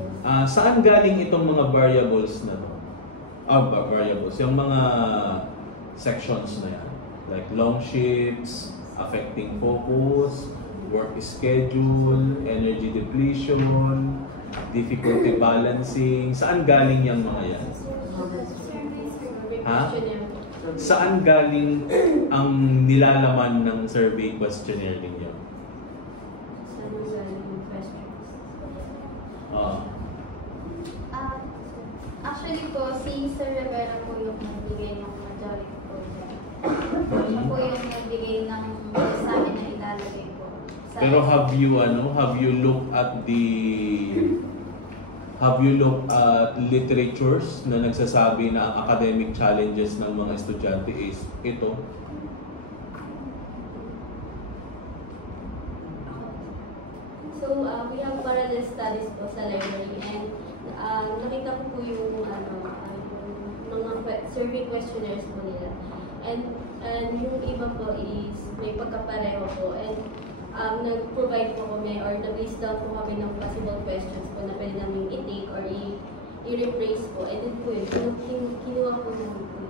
Saan galing itong mga variables na to? Variables. Yung mga sections na yan. Like long shifts, affecting focus, work schedule, energy depletion, difficulty balancing. Saan galing yung mga yan? Ha? Saan galing ang nilalaman ng survey questionnaire ninyo? Actually po, si Sir Rivera po yung nagbigay ng majority po dyan. Siya po yung nagbigay ng sa amin na ilalagay po. Pero have you looked at literatures na nagsasabi na ang academic challenges ng mga estudyante is ito? So, we have parallel studies po sa library, and nakita ko po yung mga survey questionnaires po nila. And yung iba po is may pagkapareho po, and nag-provide po kami or nag-list down po kami ng possible questions po na pwede namin i-take or i-replace po. And then po yun, kinuha po namin po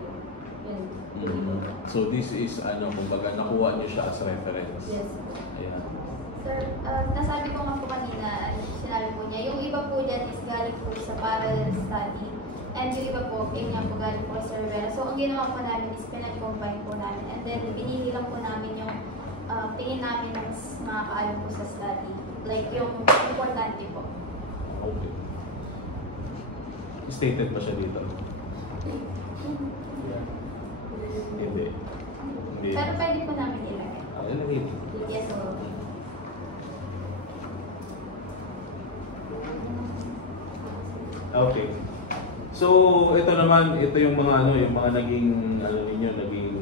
yun. So this is kumbaga nakuha niyo siya as reference. Yes. Ayan. Sir, nasabi ko nga po kanina, sinabi po niya, yung iba po dyan is galing po sa parallel study. And yung iba po, yun nga po galing po sa Rivera. So ang ginawa po namin is pinag-combine po namin. And then pinili lang po namin yung tingin namin ng makakaalam po sa study. Like yung importante po. Okay. Stated ba siya dito? Hindi. Pero pwede po namin ilagay. Hindi. Yes, so. Okay. So, ito naman, ito yung mga yung mga naging naging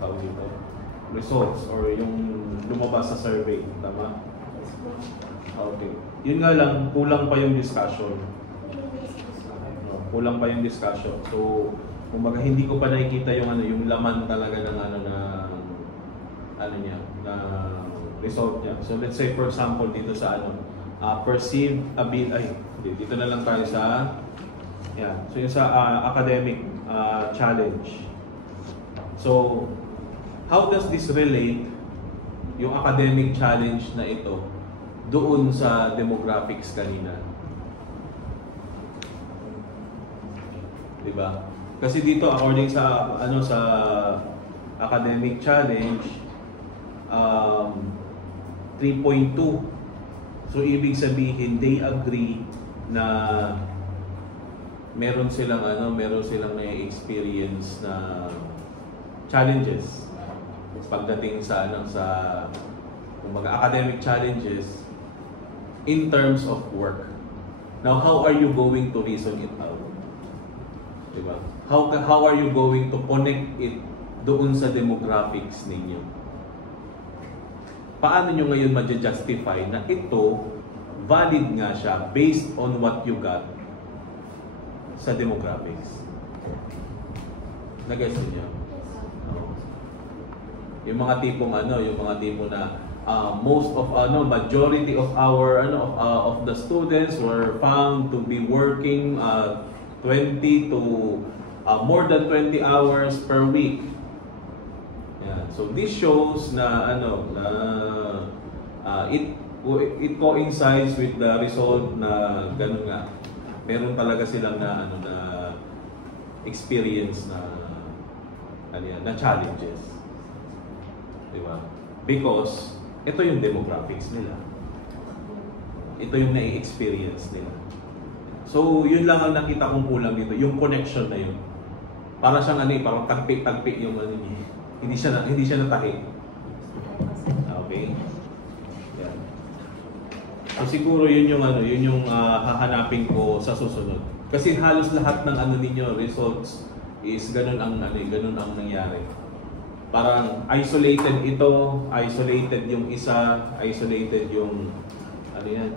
tawag dito, results or yung lumabas sa survey, tama? Okay. Yun nga lang, kulang pa yung discussion. Kulang pa yung discussion. So, kumbaga hindi ko pa nakikita yung yung laman talaga ng na result niya. So, let's say for example dito sa perceived ability, dito na lang tayo sa so yung sa academic challenge. So how does this relate yung academic challenge na ito doon sa demographics kanina? Diba? Kasi dito according sa sa academic challenge 3.2. So, ibig sabihin, they agree na meron silang na-experience na challenges pagdating sa kumbaga academic challenges in terms of work. Now, how are you going to reason it out? Diba? How are you going to connect it doon sa demographics ninyo? Paano nyo ngayon ma-justify na ito valid nga siya based on what you got sa demographics? Nag-guess niyo? Yung mga tipong na most of majority of our of the students were found to be working 20 to more than 20 hours per week. So this shows na it coincides with the result na ganun nga. Meron talaga silang na experience na challenges. Di ba? Because ito yung demographics nila. Ito yung na-experience nila. So yun lang ang nakita kong kulang dito, yung connection na yun. Para siyang parang tagpi-tagpi yung niya. Hindi siya natahi. Okay? Yan. So siguro yun yung hahanapin ko sa susunod. Kasi halos lahat ng ninyo results is ganun ang nangyari. Parang isolated ito, isolated yung isa, isolated yung yan.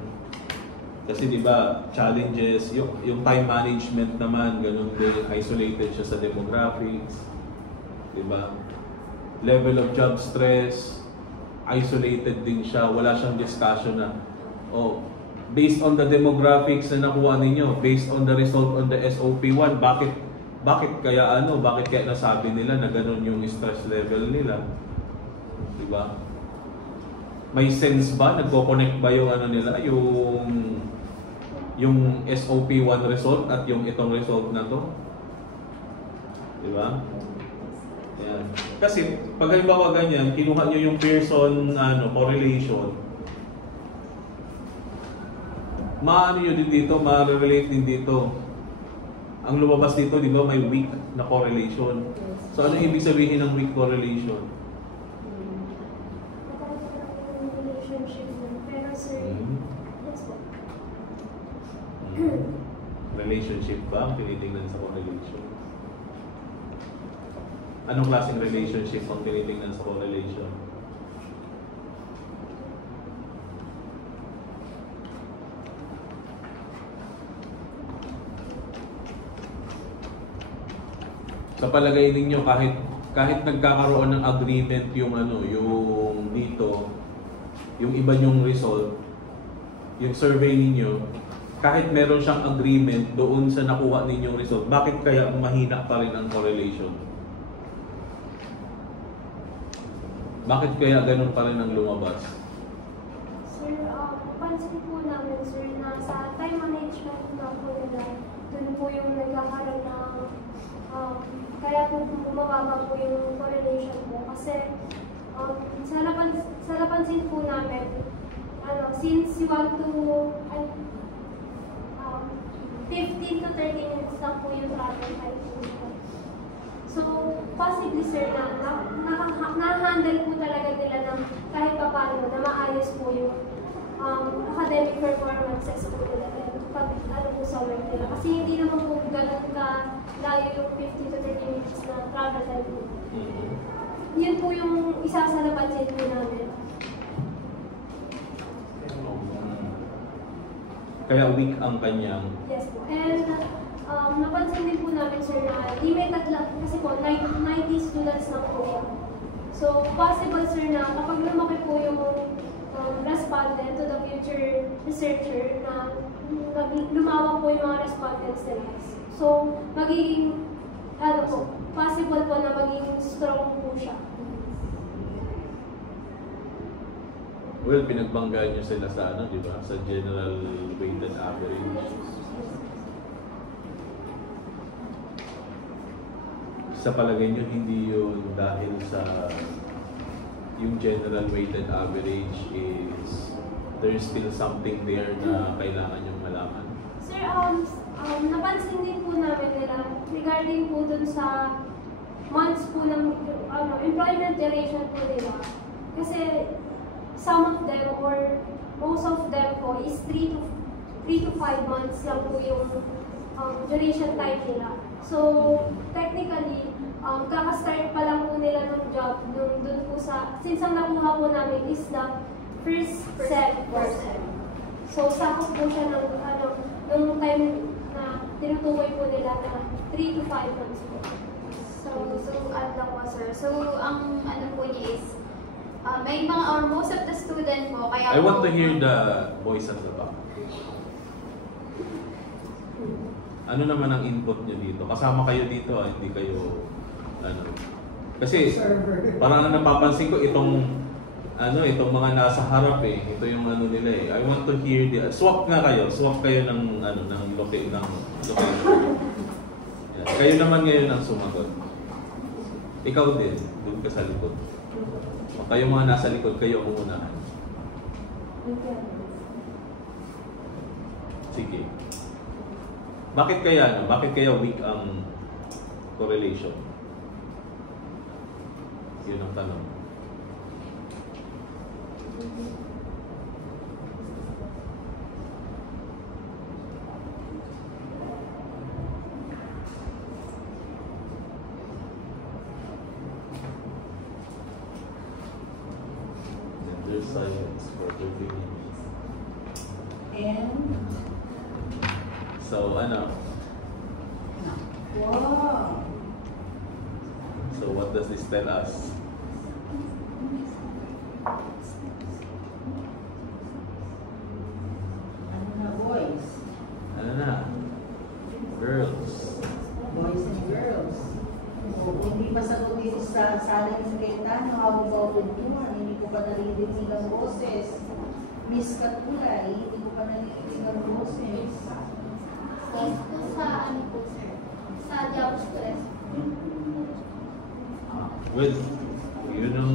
Kasi 'di ba, challenges, yung time management naman ganun din, isolated siya sa demographics. 'Di ba? Level of job stress, isolated din siya, wala siyang discussion na based on the demographics na nakuha ninyo, based on the result on the SOP1, bakit kaya nasabi nila na ganun yung stress level nila? 'Di ba? May sense ba, nagko-connect ba yung nila, yung SOP1 result at yung itong result na to? 'Di ba? Yan. Kasi pag halimbawa ganyan, kinuha nyo yung Pearson correlation, maano nyo din dito, ma-relate din dito. Ang lumabas dito, di ba, may weak na correlation. So, ano ibig sabihin ng weak correlation? Relationship na. Pero sir, yes po. Relationship ba ang tinitingnan sa correlation? Anong klaseng relationship ang tinitingnan sa correlation? Sa palagay ninyo, kahit nagkakaroon ng agreement yung yung dito, yung iba nyong result, yung survey ninyo, kahit meron siyang agreement doon sa nakuha ninyong result, bakit kaya mahina pa rin ang correlation? Bakit kaya ganun pa rin ang lumabas? Sir, pansin po namin, sir, na sa time management na po nila, dun po yung nagkakaroon ng kaya po bumababa po yung correlation po. Kasi sa napansin po namin, since you want to 15 to 30 minutes lang po yung travel time po. So, possibly sir, na-handle po talaga nila ng kahit pa paano na maayos po yung academic performances po nila pag po sa work nila. Kasi hindi naman po ganun ka layo yung 50 to 30 minutes na travel time po. Yun po yung isa sa napansin po namin. Kaya weak ang kanyang... Yes po. And napansin din po namin, sir, na limited lang, kasi po, 90 students lang po yan. So, possible, sir, na kapag lumaki po yung respondent to the future researcher, na lumawak po yung mga respondents nila. So, magiging, possible po na maging strong po siya. Well, pinagbanggaan nyo sila sa di ba? Sa general weighted average. Sa palagay nyo, hindi yun dahil sa yung general weighted average is there's still something there na kailangan nyong malaman? Sir, napansin din po namin nila regarding po dun sa months po ng employment duration po nila. Kasi some of them or most of them po is 3 to 5 months lang po yung duration time nila. So, technically, kaka-start pa lang po nila ng job dun po sa, since ang nakuha po namin is the first sem. So, sakop po siya ng nung time na tinutukoy po nila na 3 to 5 months po. So add lang po, sir. So, ang po niya is, may mga, or most of the student po, kaya I want to hear the voice at the back. Ano naman ang input nyo dito? Kasama kayo dito, hindi kayo, Kasi, parang napapansin ko itong mga nasa harap ito yung nila I want to hear swap kayo ng location. Yan. Kayo naman ngayon ang sumagot. Ikaw din, doon ka sa likod. Kayo mga nasa likod, kayo ang umunahan. Sige. Bakit kaya weak ang correlation? Yun ang tanong. There's silence for 30 minutes. And? So, Wow! So, what does this tell us? Boys? Girls. Boys and girls. Kung hindi pa sagot dito sa sala ni Cayetano, how about with Tuan? Hindi ko pa naririnig ang boses. Miss Katulay, hindi ko pa naririnig ang boses. sa po, sir? Sa job stress. Well, yun ang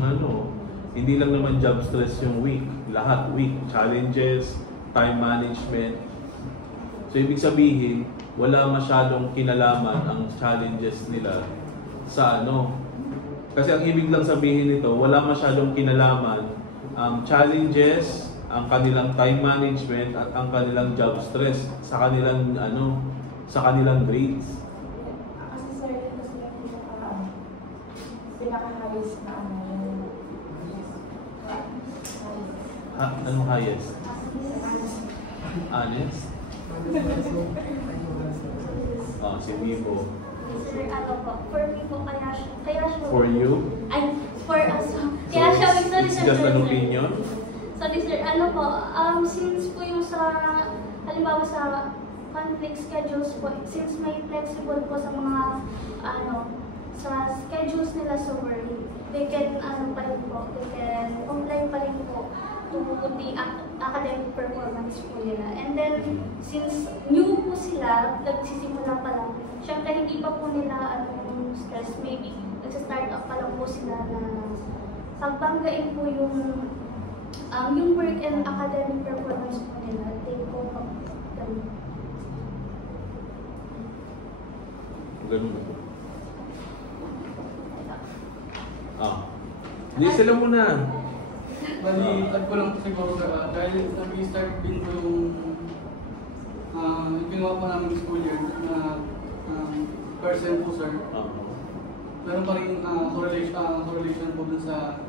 hindi lang naman job stress yung week. Lahat week. Challenges, time management, So ibig sabihin, wala masyadong kinalaman ang challenges nila sa ano. Kasi ang ibig lang sabihin nito, wala masyadong kinalaman ang challenges, ang kanilang time management at ang kanilang job stress sa kanilang ano, sa kanilang grades. Kasi sir, ito sila pinaka-highest na ano yun. Anong highest? Honest? Si Vivo. Sir, ano po, for me po, kaya siya... For you? Ay, for us. Kaya siya, sorry, It's sir, just an sir. opinion? Sorry sir, ano po, since po yung sa, halimbawa sa conflict schedules po, since may flexible po sa mga, sa schedules nila sa work, they can, pa rin po, they can comply pa rin po to the academic performance po nila. And then, since new po sila, nagsisimula pa lang, syempre hindi pa po nila, stress, maybe, nagsa-start up pa lang po sila na pagbanggain po yung work and academic performance po nila, they go up. Ganun. Hindi sila muna. Bali, add ko lang siguro dahil nag-start din po yung ginawa po namin school year na percent po sir. Meron pa rin correlation po dun sa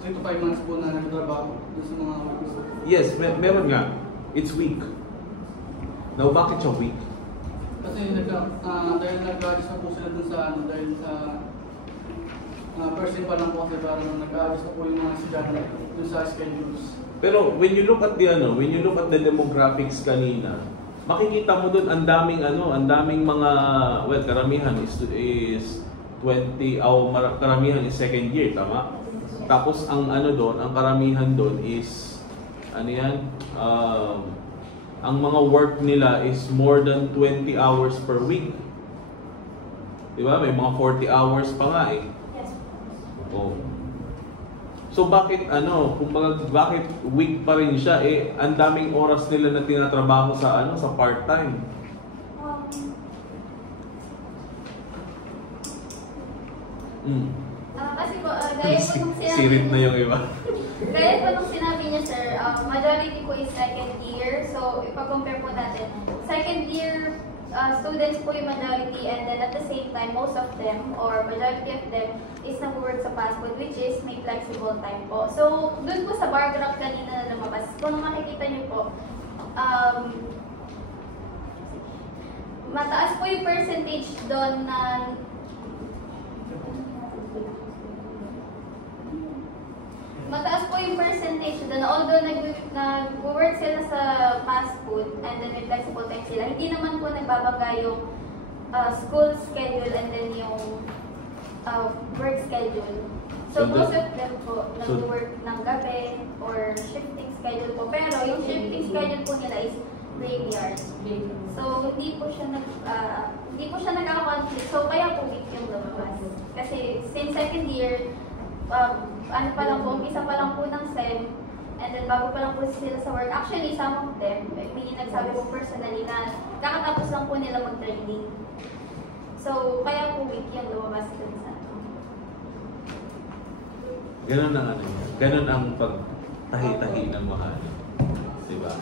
3 to 5 months po na nagtatrabaho dun sa mga workers. Yes, meron nga. It's weak. Now, bakit siya weak? Kasi dahil nag-adjust na po sila dun sa dahil sa percent pa lang po kasi parang nag-adjust na po yung mga estudyante dun sa schedules. Pero when you look at the demographics kanina, makikita mo doon ang daming mga karamihan is 20 karamihan is second year, tama? Tapos ang ang karamihan doon is ang mga work nila is more than 20 hours per week. 'Di ba? May mga 40 hours pa nga eh. Yes. Oh. So bakit bakit weak pa rin siya ang daming oras nila na tinatrabaho sa sa part-time. Kasi po, gaya po nung sinabi Sirit na yung iba. Gaya po nung sinabi niya sir, majority ko is second year. So, ipag-compare po natin. Second year students po yung majority, and then at the same time, most of them, or majority of them, is nag-work sa fast food, which is may flexible time po. So, dun po sa bar graph kanina na lumabas, kung makikita niyo po, mataas po yung percentage doon na although nag-work sila sa fast food and then may flexible time sila, hindi naman po nagbabaga yung school schedule and then yung work schedule. So most of them po nag-work ng gabi or shifting schedule po. Pero yung shifting schedule po nila is graveyard. So hindi po siya nagkaka-conflict. So kaya po weak yung lumabas. Kasi since second year, umpisa pa lang po ng SEM, and then bago pa lang po sila sa work. Actually, some of them, may nagsabi po personally na kakatapos lang po nila mag-training. So, kaya po weak yung lumabas dun sa Ganun ang pagtahi-tahi ng mga diba?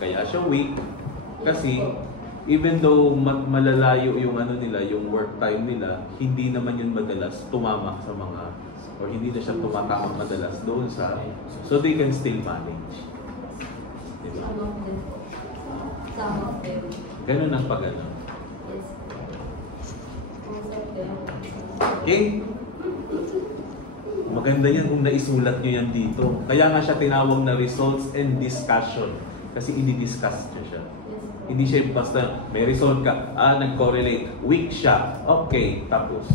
Kaya siya weak kasi even though malalayo yung nila, yung work time nila, hindi naman yun madalas tumamak sa mga, or hindi na siya tumatamak madalas doon sa, so they can still manage. Diba? Ganun ang pag-ano. Okay? Maganda yan kung naisulat nyo yan dito. Kaya nga siya tinawag na results and discussion. Kasi i-discuss nyo siya. Hindi siya basta may result ka, nag-correlate, weak siya, okay, tapos.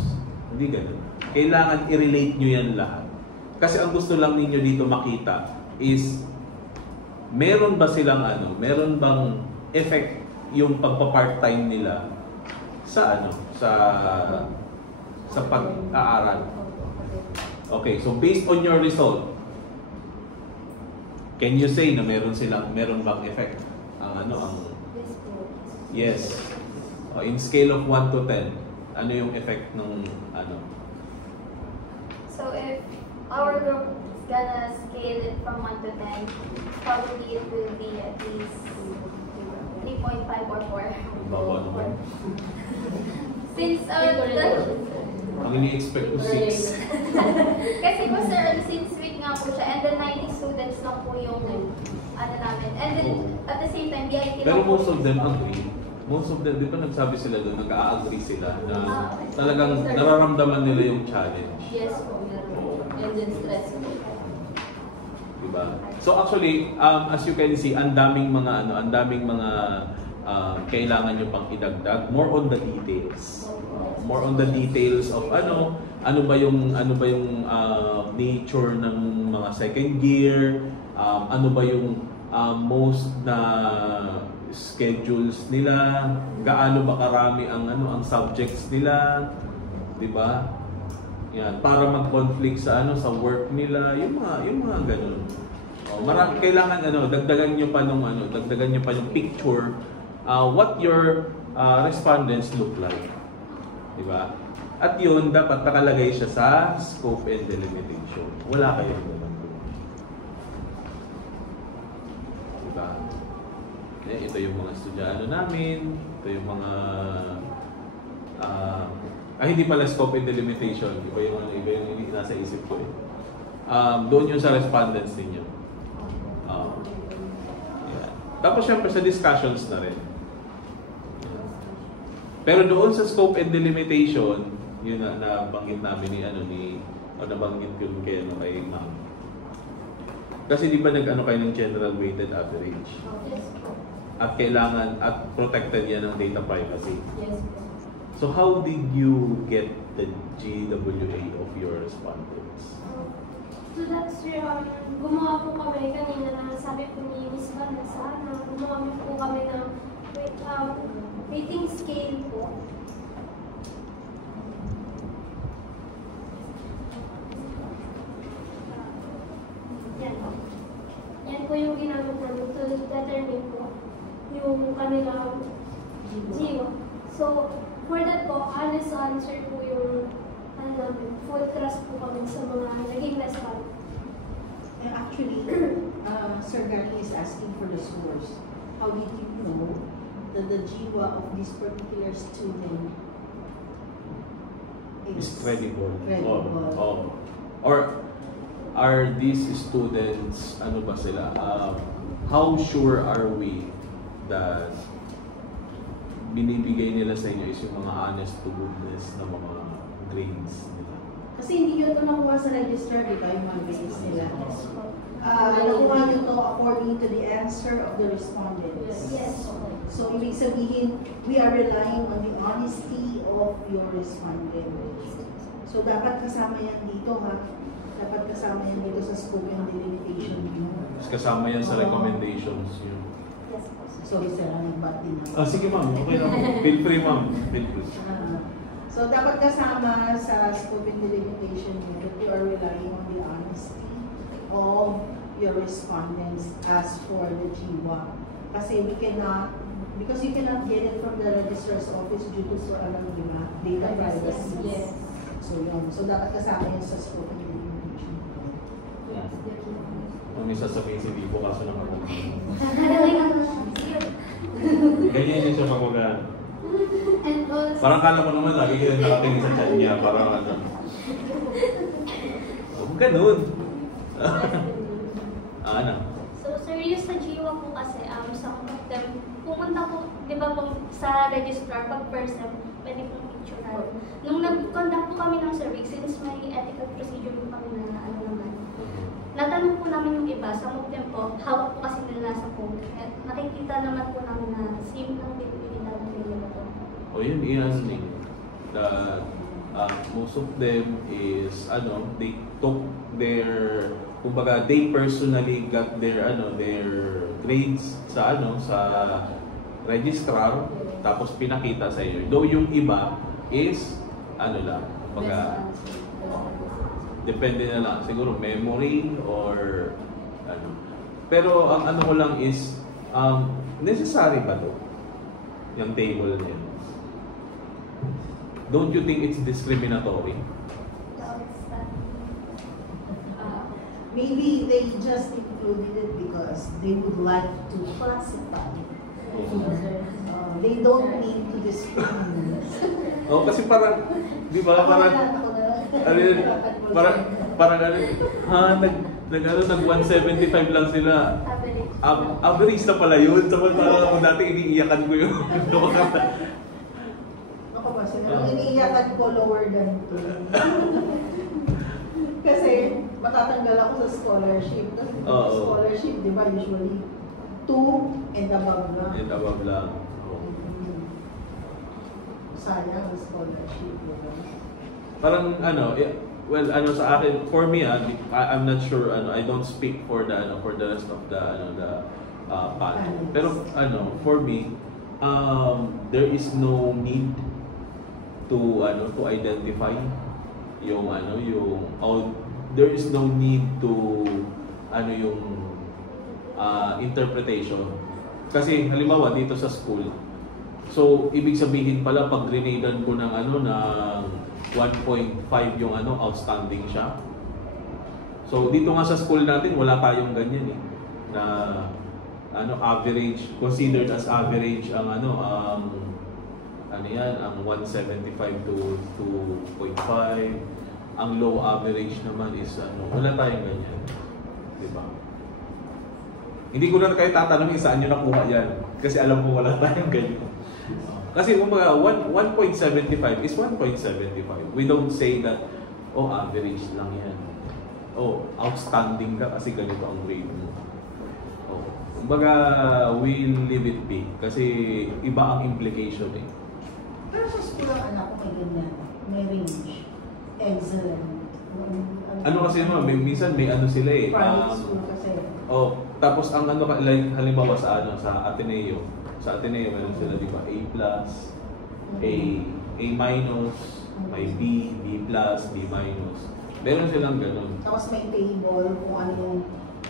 Hindi ganun. Kailangan i-relate nyo yan lahat. Kasi ang gusto lang ninyo dito makita is, meron ba silang meron bang effect yung pagpa-part-time nila sa sa pag-aaral. Okay, so based on your result, can you say na meron bang effect ang Yes. In scale of 1 to 10, ano yung effect ng ano? So if our group is gonna scale it from 1 to 10, probably it will be at least 3.5 or 4. Baba naman. Since Ang ini-expect ko 6. kasi po sir, since week nga po siya, and then 90 students lang po yung ano namin. And then at the same time, DIT Pero lang po. most of them agree. Most of them, di ba nagsabi sila doon, nag-a-agree sila na talagang nararamdaman nila yung challenge. Yes po, meron. And then stress po. Diba? So actually, as you can see, ang daming mga kailangan nyo pang idagdag. More on the details. More on the details of ano ba yung nature ng mga second year, ano ba yung most na schedules nila, gaano ba karami ang subjects nila, 'di ba? Yan, para mag-conflict sa work nila, yung mga ganun. Marami kailangan dagdagan niyo pa yung picture what your respondents look like. 'Di ba? At 'yun dapat nakalagay siya sa scope and delimitation. Wala kayong ganun. Diba? Ito yung mga estudyante namin, ito yung mga hindi pala scope and delimitation, iba yung nasa isip ko eh. Doon yung sa respondents ninyo. Yeah. Tapos syempre sa discussions na rin. Pero doon sa scope and delimitation, yun na nabanggit namin nabanggit yun kay ma'am. Kasi di ba nag-ano kayo ng general weighted average? Yes po. At kailangan, at protected yan ng data privacy. Yes po. So how did you get the GWA of your respondents? So that's gumawa po kami kanina na sabi po ni Miss Vanessa na gumawa po kami ng rating scale po. Yan po. Yan po yung ginamit namin to determine po yung kanilang GWA. So, for that po, honest answer po yung full trust po kami sa mga naging respond. Actually, Sir Gary is asking for the source. How did you know that the GWA of this particular student Is credible. credible? Or are these students, ano ba sila? How sure are we that binibigay nila sa inyo is yung mga honest to goodness na mga grades nila? Kasi hindi nyo ito nakuha sa register, di ba, yung mga grades nila? Nakuha nyo ito according to the answer of the respondents. Yes. So, ibig sabihin, we are relying on the honesty of your respondents. So, dapat kasama yan dito, ha? Dapat kasama yan dito sa scope and delimitation nyo. Mas kasama yan sa recommendations yun. Yes po. Sorry, sir, nag-bat din ako. Sige ma'am, okay lang. Feel free ma'am. Feel free. So, dapat kasama sa scope and delimitation nyo that you are relying on the honesty of your respondents as for the GWA. Kasi we cannot, because you cannot get it from the registrar's office due to data privacy. Yes. So, yun. So, dapat kasama yun sa scope and delimitation. Yes. Kung may sasabihin si Vivo, kaso naman ako. Ganyan Ganyan yun siya magugaan. And also, Parang kala mo naman, lagi kita nakatingin sa chat niya. Parang ano. Ganun. Ano? so serious na GWA po kasi, some of them, pumunta po, di ba po sa registrar, pag first time, pwede pong picture. Nung nag-conduct po kami ng survey, since may ethical procedure po kami na natanong po namin yung iba, some of them po, hawak po kasi nila sa phone. At nakikita naman po namin na same lang din po yung ginagawa nila po. O yun, iyan eh. That most of them is, they took their, kumbaga, they personally got their, their grades sa, sa registrar, tapos pinakita sa iyo. Though yung iba is, lang, kumbaga, depende na lang, siguro memory or ano. Pero ang ano ko lang is, necessary ba to? yung table na yun. Don't you think it's discriminatory? Maybe they just included it because they would like to classify. They don't mean to discriminate. Oh, kasi parang, di ba, parang, ano yun, parang ano, nag 175 lang sila. Average na pala yun. Tapos parang ako dati iniiyakan ko yung Ako ba, sila iniiyakan ko lower than 2. Kasi matatanggal ako sa scholarship. Kasi scholarship, di ba, usually 2 and above lang. And above lang. Sayang ang scholarship. Parang ano, well, ano sa akin, for me, I'm not sure, I don't speak for the rest of the panel. Pero for me, there is no need to identify yung there is no need to yung interpretation. Kasi halimbawa dito sa school, so ibig sabihin pala pag grenadean ko ng ng 1.5 yung outstanding siya. So dito nga sa school natin wala tayong ganyan na average, considered as average ang ang 175 to 2.5. Ang low average naman is wala tayong ganyan. Di ba? Hindi ko na kayo tatanungin saan nyo nakuha yan. Kasi alam ko wala tayong ganyan. Kasi kumbaga 1.75 is 1.75. We don't say that average lang yan. Outstanding ka kasi ganito ang grade mo. Kumbaga we'll leave it be kasi iba ang implication eh. Pero sa school ang anak ko may ganyan. May range. Excellent. Kasi minsan may sila eh. Private school kasi. Tapos ang like halimbawa sa Ateneo. Sa Ateneo meron sila di ba A+, A-, may B, B+, B-. Meron silang ganun. Tapos may table kung ano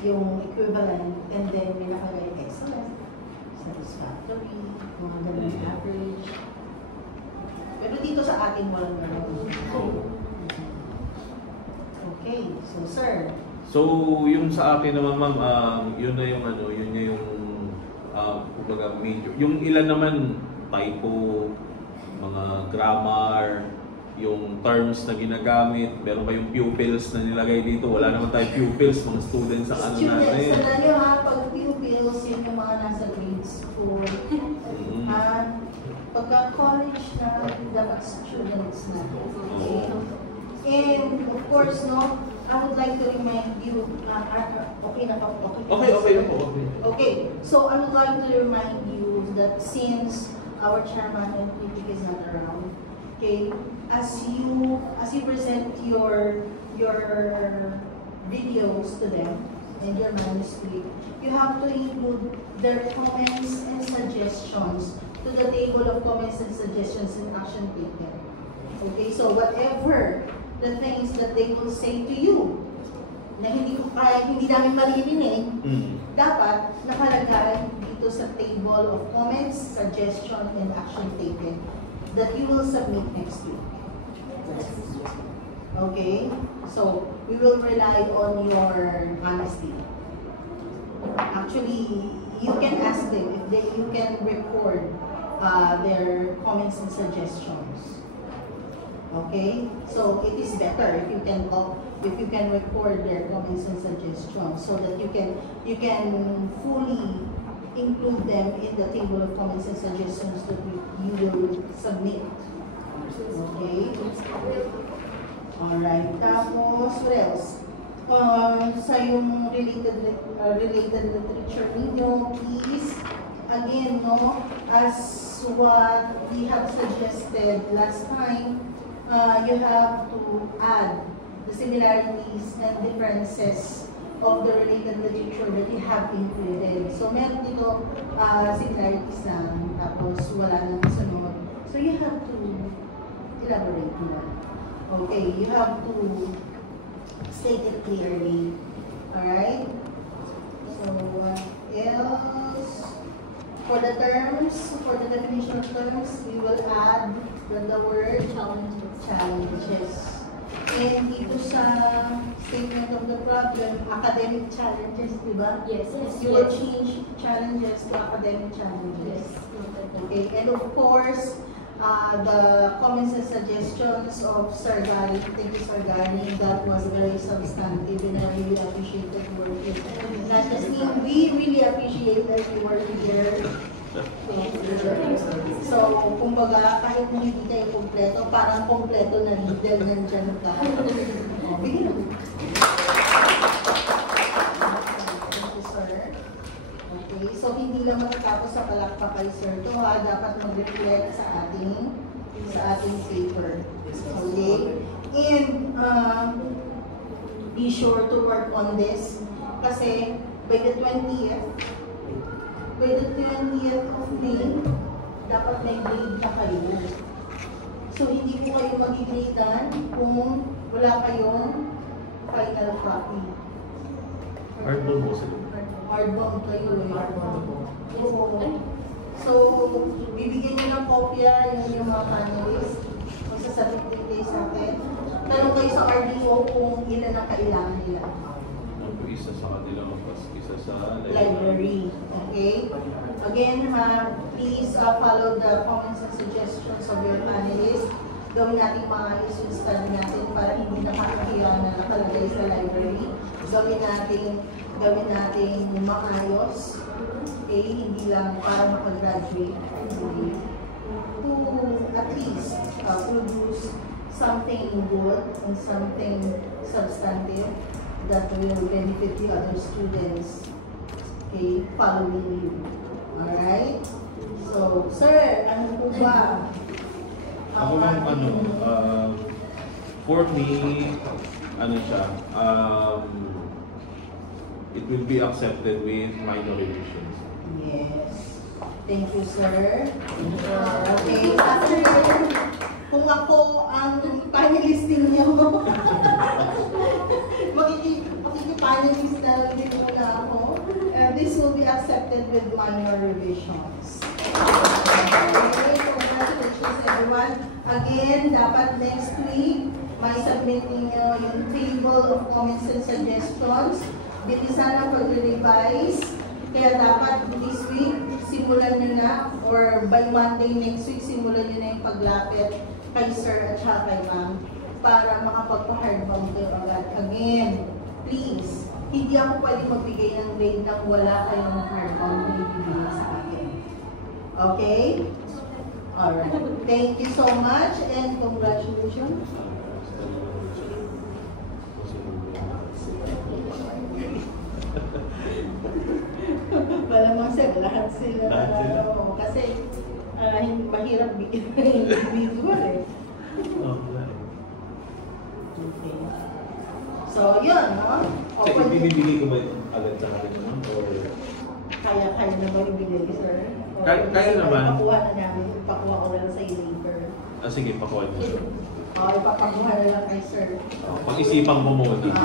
yung equivalent and then may nakalagay excellent, satisfactory, mga ganun average. Pero dito sa ating walang ganun. Okay, so sir. So yung sa akin naman ma'am, yun na yung kumbaga major. Yung ilan naman typo, mga grammar, yung terms na ginagamit, meron kayong pupils na nilagay dito. Wala naman tayong pupils, mga students ang natin. Students, sandali pag pupils, yun yung mga nasa grade school. Pagka college na, dapat students na. Okay? And of course, I would like to remind you, okay. So I would like to remind you that since our chairman and critic is not around, okay, as you present your videos to them and your manuscript, you have to include their comments and suggestions to the table of comments and suggestions and action taken. Okay, so whatever the things that they will say to you na hindi namin maririnig, dapat nakalagay dito sa table of comments, suggestion, and action taken that you will submit next week. Okay? So, we will rely on your honesty. Actually, you can ask them if you can record their comments and suggestions. Okay? So, it is better if you can record their comments and suggestions so that you can fully include them in the table of comments and suggestions that you will submit. Okay? Alright. Tapos, what else? Sa yung related literature ninyo, please, again, as what we have suggested last time, you have to add the similarities and differences of the related literature that you have included. So, meron dito similarities lang, tapos wala nang sunod. So, you have to elaborate on that. Okay, you have to state it clearly. Alright? So, what else? For the terms, for the definition definition of terms, we will add the word challenges. And dito sa statement of the problem, academic challenges, di ba? Yes. You will change challenges to academic challenges. Okay, and of course, the comments and suggestions of Sir Gary, thank you Sir Gary, that was very substantive and I really appreciate that you were here. Not just me, we really appreciate that you were here. So, kumbaga, kahit na hindi kayo kompleto, parang kompleto na leader nandyan ka. Bigyan mo. Thank you, sir. Okay, so hindi lang matatapos sa palakpak kay sir. Ito ha, dapat mag-reflect sa ating paper. Okay? And, be sure to work on this kasi by the 20th of May, dapat may grade na kayo. So, hindi po kayo mag-gradean kung wala kayong final copy. Hardbound mo sila. Hardbound kayo eh. So, bibigyan nyo ng kopya yung mga panelists. Magsasabit din kayo sa akin. Tanong kayo sa RDO kung ilan ang kailangan nila. Isa sa kanila, isa sa library. Okay? Again, please follow the comments and suggestions of your panelists. Gawin natin maayos yung study natin para hindi nakakahiya na nakalagay sa library. Gawin natin maayos. Okay? Hindi lang para makagraduate. Okay? To at least produce something good and something substantive that will benefit the other students, okay, following you. Alright? So, sir, ano po ba? Ako lang, for me, siya, it will be accepted with minor revisions. Yes. Thank you, sir. Okay, after kung ako ang panelisting niyo, makikip-panelist na lang din muna ako. This will be accepted with minor revisions. Okay, congratulations everyone. Again, dapat next week, may submitting yung table of comments and suggestions. Bilisan ang pag-revise. Kaya dapat this week, simulan nyo na, or by Monday next week, simulan nyo na yung paglapit kay sir at saka kay ma'am para makapagpa-hardbound kayo agad. Again, please, hindi ako pwede magbigay ng grade nang wala kayong hardbound na ibigay sa akin. Okay? Alright. Thank you so much and congratulations. Malamang sir, lahat sila. Kasi mahirap individual eh. Okay. So, yun, no? So, ibibigay ko ba agad sa akin naman? Or... Kaya na ba ibigay, sir? Kaya naman. Ipakuha na namin. Ipakuha ko lang sa later. Sige, pakuha mo siya. Ipapakuha na lang kay sir. Pag-isipan mo muna.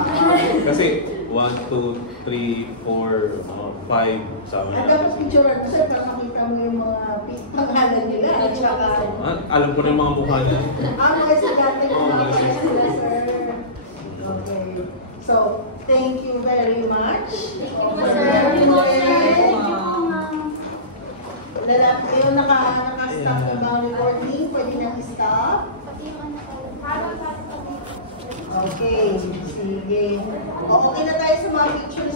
Kasi 1, 2, 3, 4, 5, sabi na. Dapat picture ko, sir, para makita mo yung mga pangalan nila. At saka... Alam ko na yung mga mukha niya. Mga estudyante ko mga pala sila, sir. Okay. So, thank you very much. Lalaki yung naka-stop na ba ang recording? Pwede nang stop? Okay. Sige. Okay na tayo sa mga pictures.